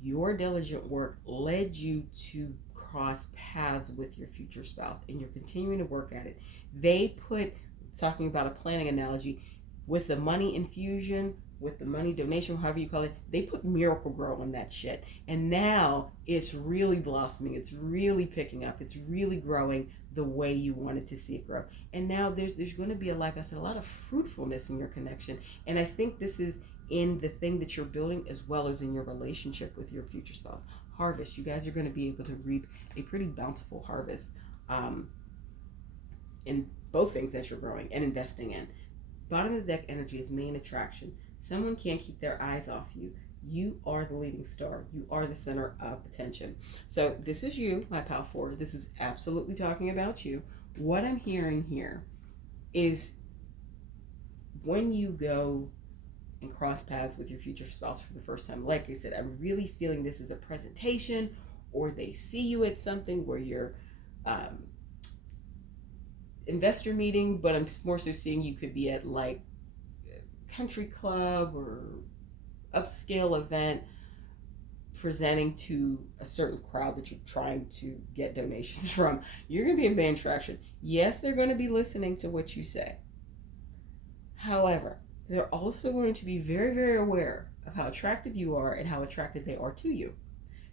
your diligent work led you to cross paths with your future spouse, and you're continuing to work at it. They put, talking about a planning analogy, with the money infusion, with the money donation, however you call it, they put Miracle Grow on that shit. And now it's really blossoming. It's really picking up. It's really growing the way you wanted to see it grow. And now there's going to be, like I said, a lot of fruitfulness in your connection. And I think this is in the thing that you're building as well as in your relationship with your future spouse. Harvest. You guys are going to be able to reap a pretty bountiful harvest in both things that you're growing and investing in. Bottom of the deck energy is main attraction. Someone can't keep their eyes off you. You are the leading star. You are the center of attention. So this is you, my pal four. This is absolutely talking about you. What I'm hearing here is when you go and cross paths with your future spouse for the first time, like I said, I'm really feeling this is a presentation, or they see you at something where you're investor meeting, but I'm more so seeing you could be at like a country club or upscale event presenting to a certain crowd that you're trying to get donations from. You're going to be in main attraction. Yes, they're going to be listening to what you say. However, they're also going to be very, very aware of how attractive you are and how attracted they are to you.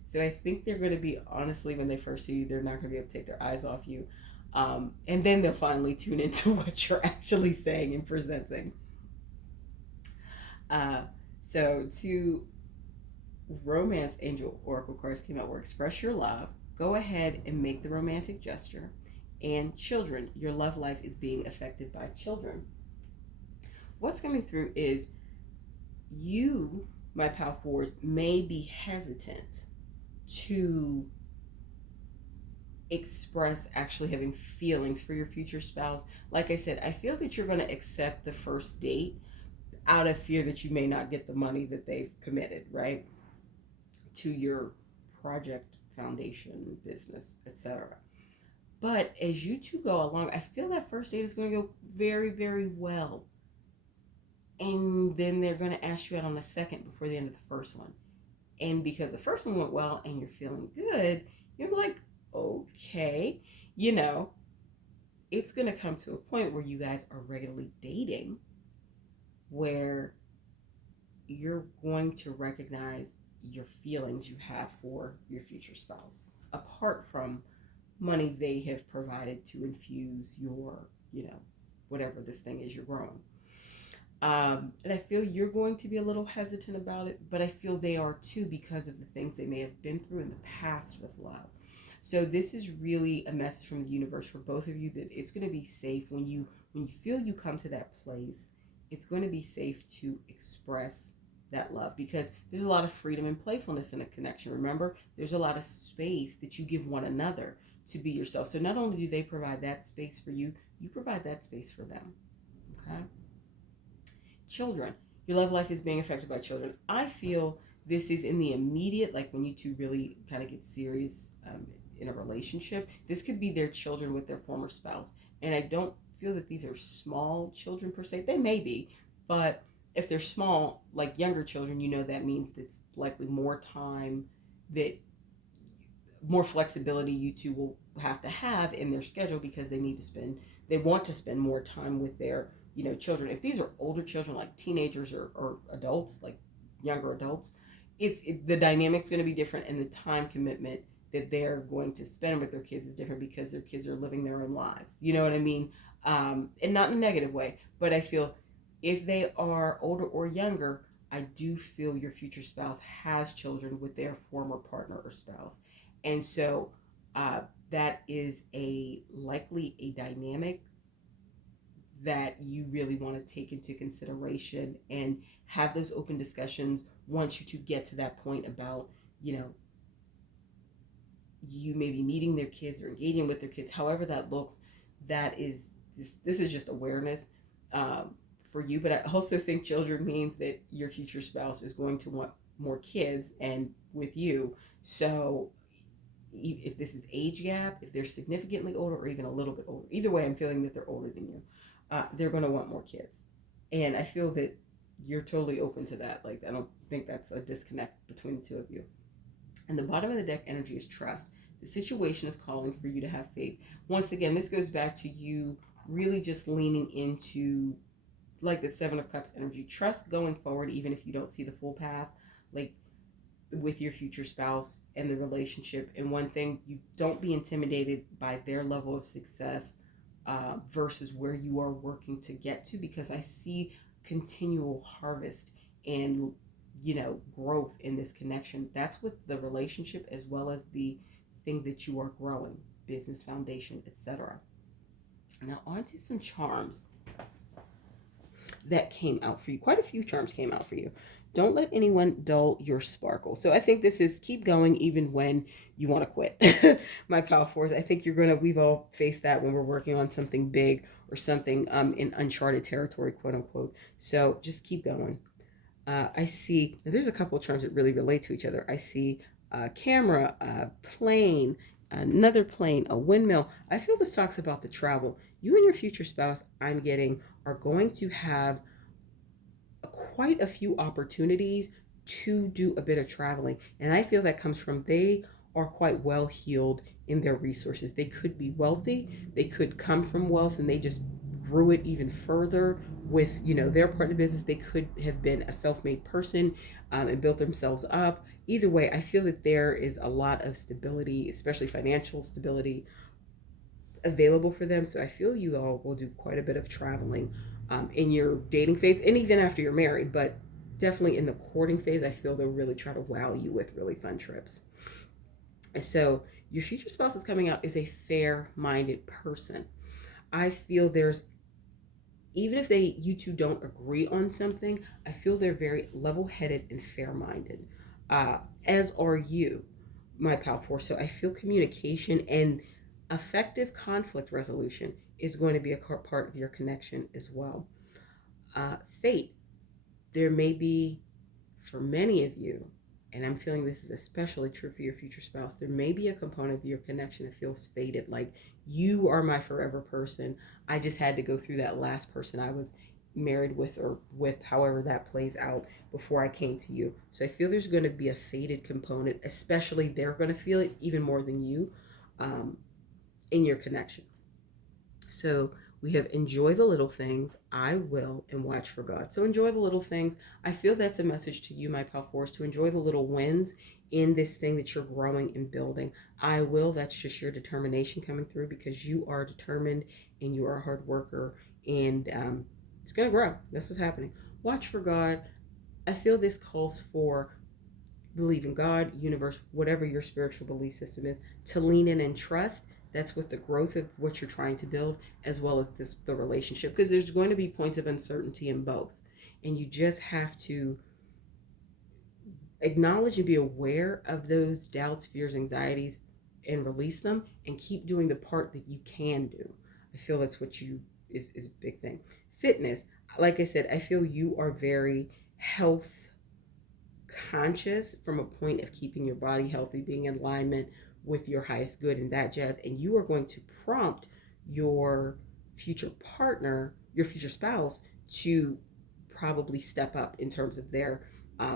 So I think they're going to be, honestly, when they first see you, they're not going to be able to take their eyes off you. And then they'll finally tune into what you're actually saying and presenting. So two romance angel oracle cards came out were express your love, go ahead and make the romantic gesture, and children, your love life is being affected by children. What's coming through is you, my pal fours, may be hesitant to express actually having feelings for your future spouse. Like I said, I feel that you're going to accept the first date out of fear that you may not get the money that they've committed, right, to your project, foundation, business, etc. But as you two go along, I feel that first date is going to go very, very well. And then they're going to ask you out on a second before the end of the first one. And because the first one went well and you're feeling good, you're like, okay, you know, it's going to come to a point where you guys are regularly dating, where you're going to recognize your feelings you have for your future spouse, apart from money they have provided to infuse your, you know, whatever this thing is you're growing. And I feel you're going to be a little hesitant about it, but I feel they are too, because of the things they may have been through in the past with love. So this is really a message from the universe for both of you, that it's going to be safe when you feel you come to that place. It's going to be safe to express that love, because there's a lot of freedom and playfulness in a connection. Remember, there's a lot of space that you give one another to be yourself. So not only do they provide that space for you, you provide that space for them. Okay? Children, your love life is being affected by children. I feel this is in the immediate, like when you two really kind of get serious in a relationship. This could be their children with their former spouse. And I don't feel that these are small children per se. They may be, but if they're small, like younger children, you know that means it's likely more time, that more flexibility you two will have to have in their schedule, because they want to spend more time with their, you know, children. If these are older children, like teenagers or adults, like younger adults, the dynamic's going to be different, and the time commitment that they're going to spend with their kids is different, because their kids are living their own lives. You know what I mean? And not in a negative way, but I feel if they are older or younger, I do feel your future spouse has children with their former partner or spouse. And so that is likely a dynamic that you really want to take into consideration and have those open discussions once you two get to that point about, you know, you may be meeting their kids or engaging with their kids, however that looks. That is this is just awareness. for you. But I also think children means that your future spouse is going to want more kids and with you. So if this is age gap, if they're significantly older or even a little bit older, either way, I'm feeling that they're older than you. They're going to want more kids, and I feel that you're totally open to that. Like, I don't think that's a disconnect between the two of you. And the bottom of the deck energy is trust. The situation is calling for you to have faith. Once again, this goes back to you really just leaning into like the Seven of Cups energy. Trust going forward, even if you don't see the full path. Like with your future spouse and the relationship. And one thing, you don't be intimidated by their level of success versus where you are working to get to, because I see continual harvest and growth in this connection. That's with the relationship as well as the thing that you are growing, business foundation, etc. Now on to some charms that came out for you. Quite a few charms came out for you. Don't let anyone dull your sparkle. So I think this is keep going even when you want to quit. My pal force. I think we've all faced that when we're working on something big or something in uncharted territory, quote unquote. So just keep going. I see, there's a couple of terms that really relate to each other. I see camera, plane, another plane, a windmill. I feel this talks about the travel. You and your future spouse, I'm getting, are going to have quite a few opportunities to do a bit of traveling. And I feel that comes from they are quite well healed in their resources. They could be wealthy, they could come from wealth, and they just grew it even further with their part of the business. They could have been a self-made person and built themselves up. Either way, I feel that there is a lot of stability, especially financial stability, available for them. So I feel you all will do quite a bit of traveling in your dating phase and even after you're married, but definitely in the courting phase, I feel they'll really try to wow you with really fun trips. And so your future spouse is coming out is a fair-minded person. I feel there's, even if you two don't agree on something, I feel they're very level-headed and fair-minded, as are you, my pal force. So I feel communication and effective conflict resolution is going to be a part of your connection as well. Fate, there may be, for many of you, and I'm feeling this is especially true for your future spouse, there may be a component of your connection that feels fated, like you are my forever person. I just had to go through that last person I was married with, or with, however that plays out, before I came to you. So I feel there's going to be a fated component, especially they're going to feel it even more than you in your connection. So we have enjoy the little things, I will, and watch for God. So enjoy the little things. I feel that's a message to you, my pal force, to enjoy the little wins in this thing that you're growing and building. I will, that's just your determination coming through, because you are determined and you are a hard worker, and it's going to grow. That's what's happening. Watch for God. I feel this calls for believe in God, universe, whatever your spiritual belief system is, to lean in and trust. That's with the growth of what you're trying to build, as well as the relationship, because there's going to be points of uncertainty in both, and you just have to acknowledge and be aware of those doubts, fears, anxieties, and release them, and keep doing the part that you can do. I feel that's what is a big thing. Fitness, like I said, I feel you are very health conscious from a point of keeping your body healthy, being in alignment with your highest good and that jazz. And you are going to prompt your future partner, your future spouse, to probably step up in terms of their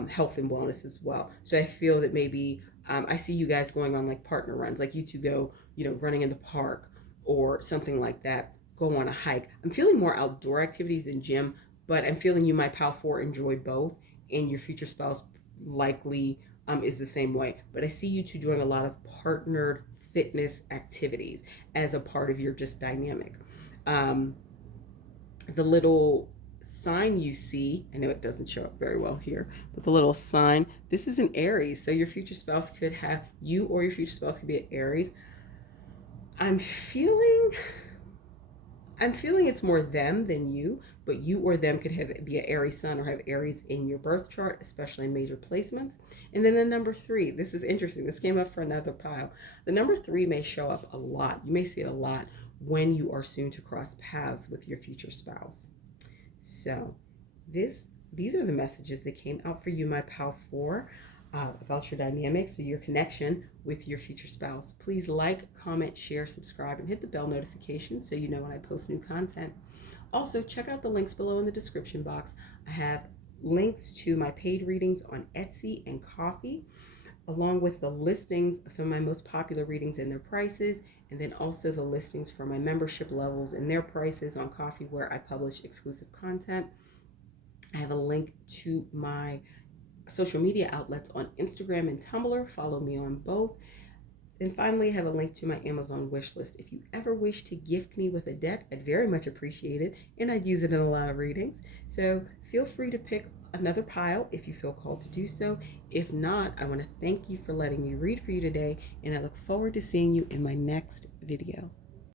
health and wellness as well. So I feel that maybe I see you guys going on like partner runs, like you two go, running in the park or something like that, go on a hike. I'm feeling more outdoor activities than gym, but I'm feeling you, my pal 4, enjoy both, and your future spouse likely is the same way. But I see you two doing a lot of partnered fitness activities as a part of your just dynamic. The little sign you see, I know it doesn't show up very well here, but the little sign, this is an Aries. So your future spouse could have, you or your future spouse could be an Aries. I'm feeling it's more them than you, but you or them could be an Aries sun or have Aries in your birth chart, especially in major placements. And then the number 3, this is interesting. This came up for another pile. The number 3 may show up a lot. You may see it a lot when you are soon to cross paths with your future spouse. So these are the messages that came out for you, my pal 4, about your dynamics or your connection with your future spouse. Please like, comment, share, subscribe, and hit the bell notification so you know when I post new content. Also, check out the links below in the description box. I have links to my paid readings on Etsy and Ko-fi, along with the listings of some of my most popular readings and their prices, and then also the listings for my membership levels and their prices on Ko-fi, where I publish exclusive content. I have a link to my social media outlets on Instagram and Tumblr. Follow me on both. And finally, I have a link to my Amazon wish list. If you ever wish to gift me with a deck, I'd very much appreciate it, and I'd use it in a lot of readings. So feel free to pick another pile if you feel called to do so. If not, I want to thank you for letting me read for you today, and I look forward to seeing you in my next video.